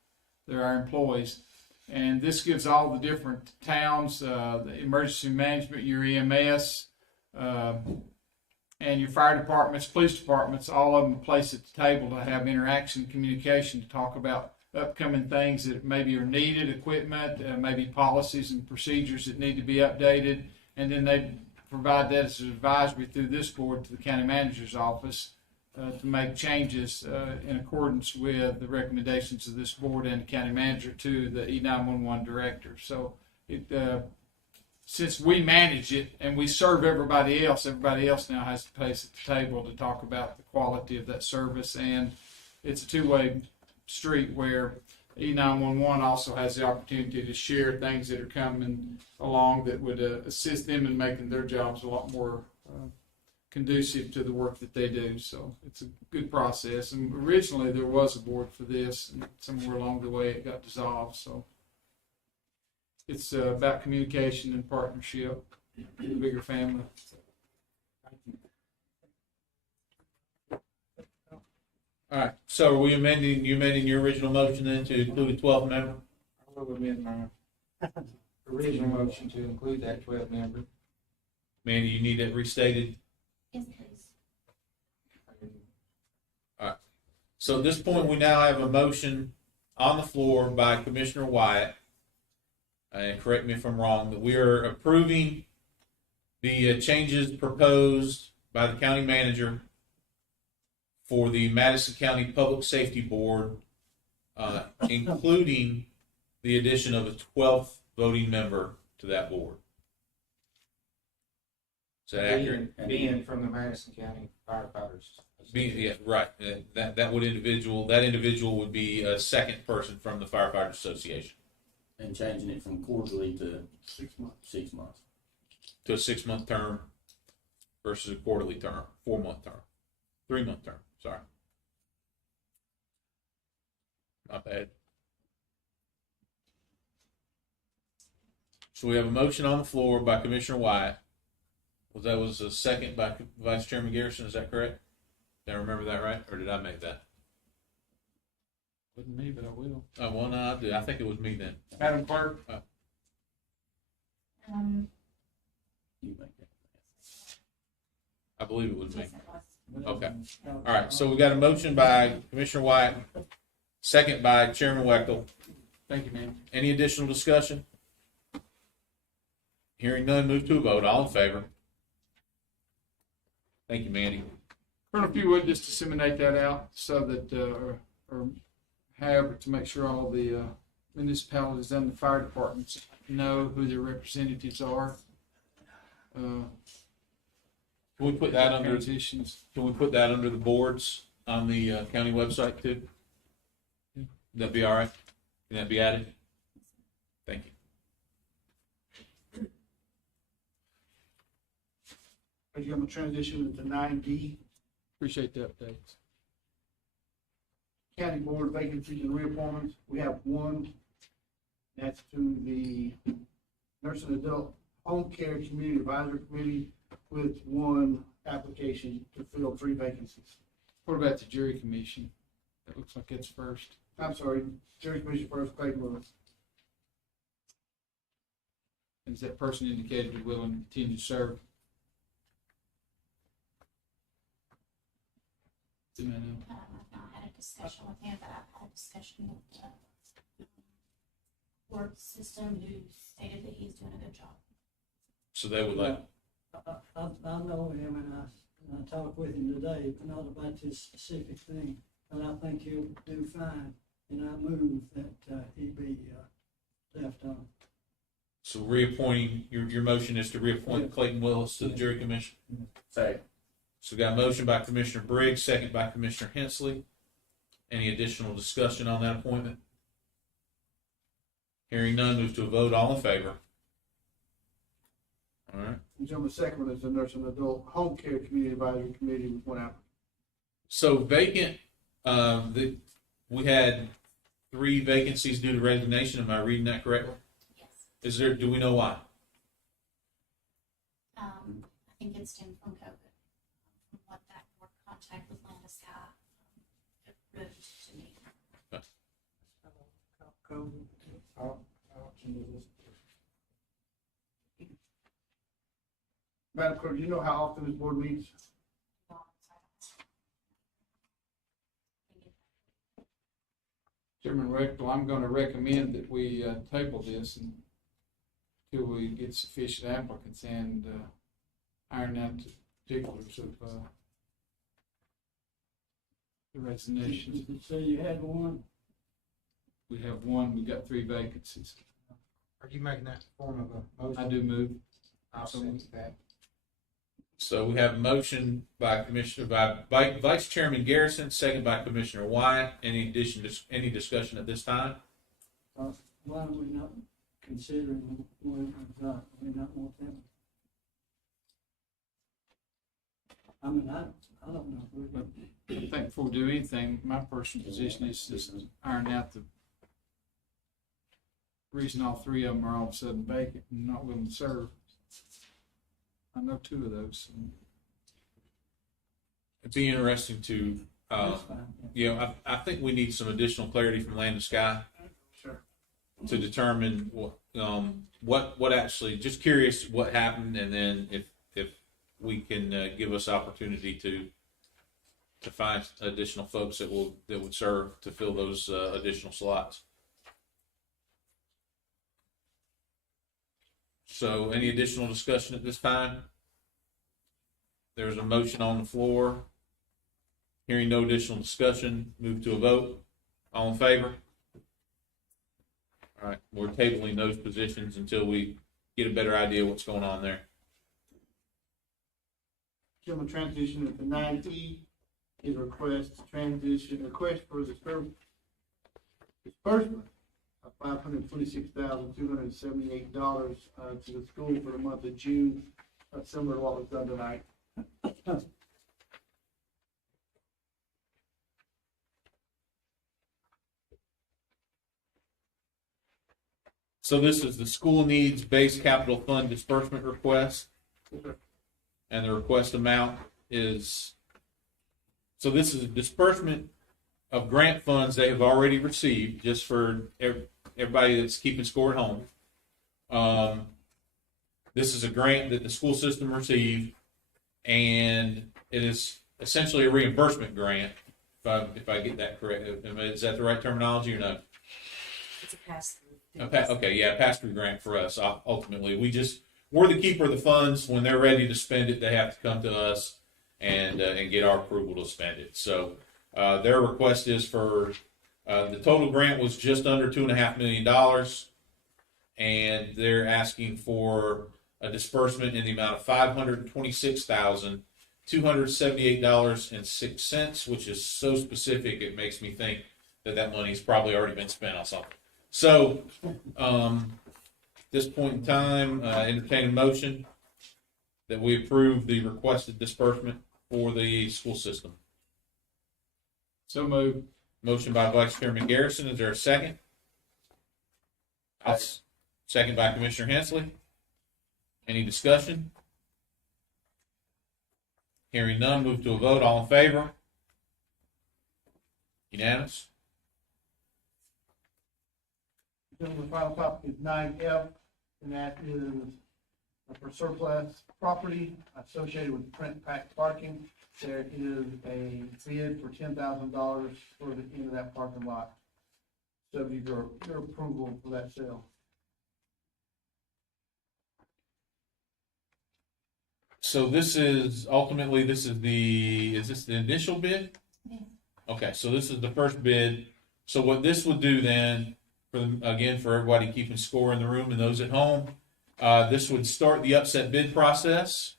They're our employees. And this gives all the different towns, the emergency management, your EMS, and your fire departments, police departments, all of them a place at the table to have interaction, communication, to talk about upcoming things that maybe are needed, equipment, maybe policies and procedures that need to be updated. And then they provide that as an advisory through this board to the county manager's office to make changes in accordance with the recommendations of this board and the county manager to the E911 director. So since we manage it and we serve everybody else now has a place at the table to talk about the quality of that service. And it's a two-way street where E911 also has the opportunity to share things that are coming along that would assist them in making their jobs a lot more conducive to the work that they do. So it's a good process. And originally there was a board for this, and somewhere along the way it got dissolved. So it's about communication and partnership, the bigger family. All right. So are you amending your original motion then to include a 12th member? I will amend my original motion to include that 12 member. Mandy, you need it restated? Yes, please. All right. So at this point, we now have a motion on the floor by Commissioner Wyatt, and correct me if I'm wrong, that we are approving the changes proposed by the county manager for the Madison County Public Safety Board, including the addition of a 12th voting member to that board. Is that accurate? Being from the Madison County firefighters. Yeah, right. That individual would be a second person from the Firefighters Association. And changing it from quarterly to 6 months. 6 months. To a 6-month term versus a quarterly term, 4-month term, 3-month term. Sorry. Not bad. So we have a motion on the floor by Commissioner Wyatt. That was a second by Vice Chairman Garrison. Is that correct? Did I remember that right, or did I make that? Wasn't me, but I will. Oh, well, no, I did. I think it was me then. Madam Clerk? You make that. I believe it was me. Yes, it was. Okay. All right. So we got a motion by Commissioner Wyatt, second by Chairman Wechtel. Thank you, ma'am. Any additional discussion? Hearing none, move to a vote. All in favor? Thank you, Mandy. Colonel, if you would just disseminate that out so that, or however, to make sure all the municipalities and the fire departments know who their representatives are. Can we put that under? Transitions. Can we put that under the boards on the county website too? That'd be all right. Can that be added? Thank you. Are you going to transition to 9D? Appreciate the updates. county board vacancies and reappointments. We have one. That's to the Nurse and Adult Home Care Community Advisory Committee with one application to fill 3 vacancies. What about the jury commission? That looks like it's first. I'm sorry, jury commission first, Clayton Lewis. Is that person indicated to be willing to continue to serve? Do I know? I've not had a discussion with him, but I've had a discussion with the court system who stated that he's doing a good job. So they would like, I know him and I talked with him today, but not about this specific thing, but I think he'll do fine, and I move that, he be, left on. so reappointing, your motion is to reappoint Clayton Willis to the jury commission? Second. So we got a motion by Commissioner Briggs, second by Commissioner Hensley. Any additional discussion on that appointment? Hearing none, move to a vote. All in favor? All right. And gentlemen, second one is the Nurse and Adult Home Care Community Advisory Committee with one applicant. So vacant, we had 3 vacancies due to resignation. Am I reading that correctly? Yes. Do we know why? I think it stemmed from COVID, from what that board contact with Landis Sky wrote to me. Madam Clerk, do you know how often this board meets? Chairman Rectal, I'm going to recommend that we table this until we get sufficient applicants and iron out the particulars of the resignations. So you had one? We have one, we've got 3 vacancies. Are you making that form of a motion? I do move. I'll second that. So we have a motion by Vice Chairman Garrison, second by Commissioner Wyatt. Any discussion at this time? Why are we not considering one we've got? We not want them? I mean, I don't know. But I think before we do anything, my personal position is just iron out the reason all 3 of them are all of a sudden vacant and not willing to serve. I know 2 of those. It'd be interesting to, That's fine. I think we need some additional clarity from Land and Sky Sure. to determine what actually. Just curious what happened, and then if we can give us opportunity to find additional folks that would serve to fill those additional slots. So, any additional discussion at this time? There's a motion on the floor. Hearing no additional discussion, move to a vote. All in favor? All right, we're tabling those positions until we get a better idea what's going on there. Gentlemen, transition at the 9E is request for the disbursement of $526,278 to the school for the month of June, similar to what was done tonight. So this is the school needs base capital fund disbursement request. And the request amount is, so this is a disbursement of grant funds they have already received, just for everybody that's keeping score at home. This is a grant that the school system received, and it is essentially a reimbursement grant, if I get that correct. Is that the right terminology or no? It's a pass-through. Okay, yeah, pass-through grant for us. Ultimately, we're the keeper of the funds. When they're ready to spend it, they have to come to us and get our approval to spend it. So their request is for the total grant was just under $2.5 million, and they're asking for a disbursement in the amount of $526,278.06, which is so specific it makes me think that money's probably already been spent on something. So, at this point in time, entertain a motion that we approve the requested disbursement for the school system. So moved. Motion by Vice Chairman Garrison. Is there a second? Second by Commissioner Hensley. Any discussion? Hearing none, move to a vote. All in favor? Unanimous? Then the final topic is 9F, and that is for surplus property associated with print pack parking. There is a bid for $10,000 for the end of that parking lot. Subject to your approval for that sale. So this is is this the initial bid? Yeah. Okay, so this is the first bid. So what this would do then, for everybody keeping score in the room and those at home, this would start the upset bid process.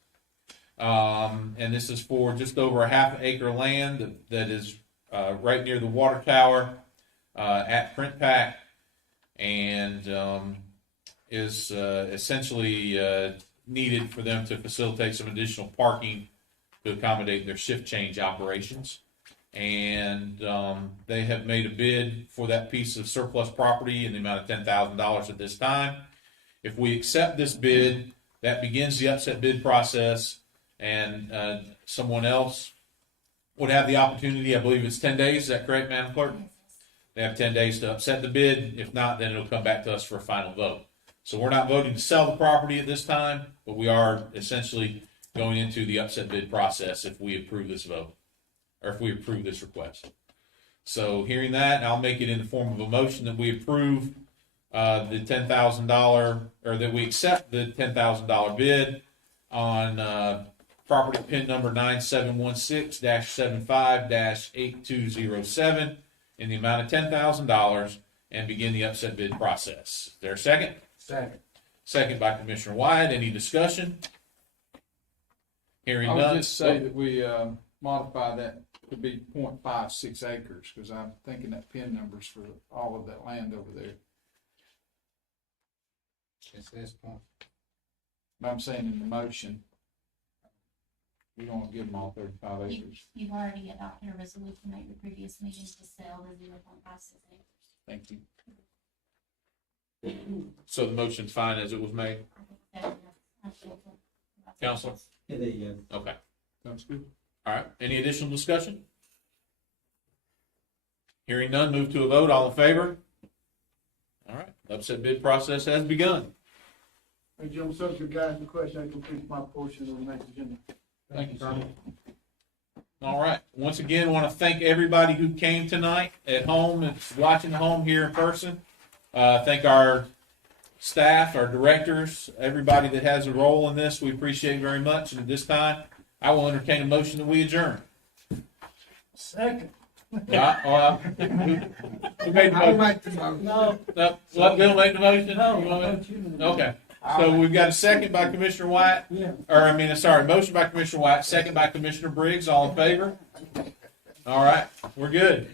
And this is for just over a half acre land that is right near the water tower at Print Pack, and is essentially needed for them to facilitate some additional parking to accommodate their shift change operations. And they have made a bid for that piece of surplus property in the amount of $10,000 at this time. If we accept this bid, that begins the upset bid process, and someone else would have the opportunity. I believe it's 10 days. Is that correct, Madam Clerk? They have 10 days to upset the bid. If not, then it'll come back to us for a final vote. So we're not voting to sell the property at this time, but we are essentially going into the upset bid process if we approve this vote, or if we approve this request. So hearing that, I'll make it in the form of a motion that we approve the $10,000, or that we accept the $10,000 bid on property pin number 9716-75-8207 in the amount of $10,000 and begin the upset bid process. Is there a second? Second. Second by Commissioner Wyatt. Any discussion? Hearing I none. would just say that we modify that to be 0.56 acres, because I'm thinking that pin number's for all of that land over there. It's this point. But I'm saying in the motion, we don't want to give them all 35 acres. You've already adopted a resolution at your previous meeting to sell the 0.56 acres. Thank you. So the motion's fine as it was made? Counselor? It is. Okay. Sounds good. All right. Any additional discussion? Hearing none, move to a vote. All in favor? All right. Upset bid process has begun. Hey, Jim, so if you guys have a question, I complete my portion of the next agenda. Thank you, sir. All right. Once again, I want to thank everybody who came tonight at home and watching at home here in person. Thank our staff, our directors, everybody that has a role in this. We appreciate very much. And at this time, I will entertain a motion that we adjourn. Second. Who made the motion? No. No, let Bill make the motion? No. Okay. So we've got a second by Commissioner White, Yeah. motion by Commissioner White, second by Commissioner Briggs. All in favor? All right, we're good.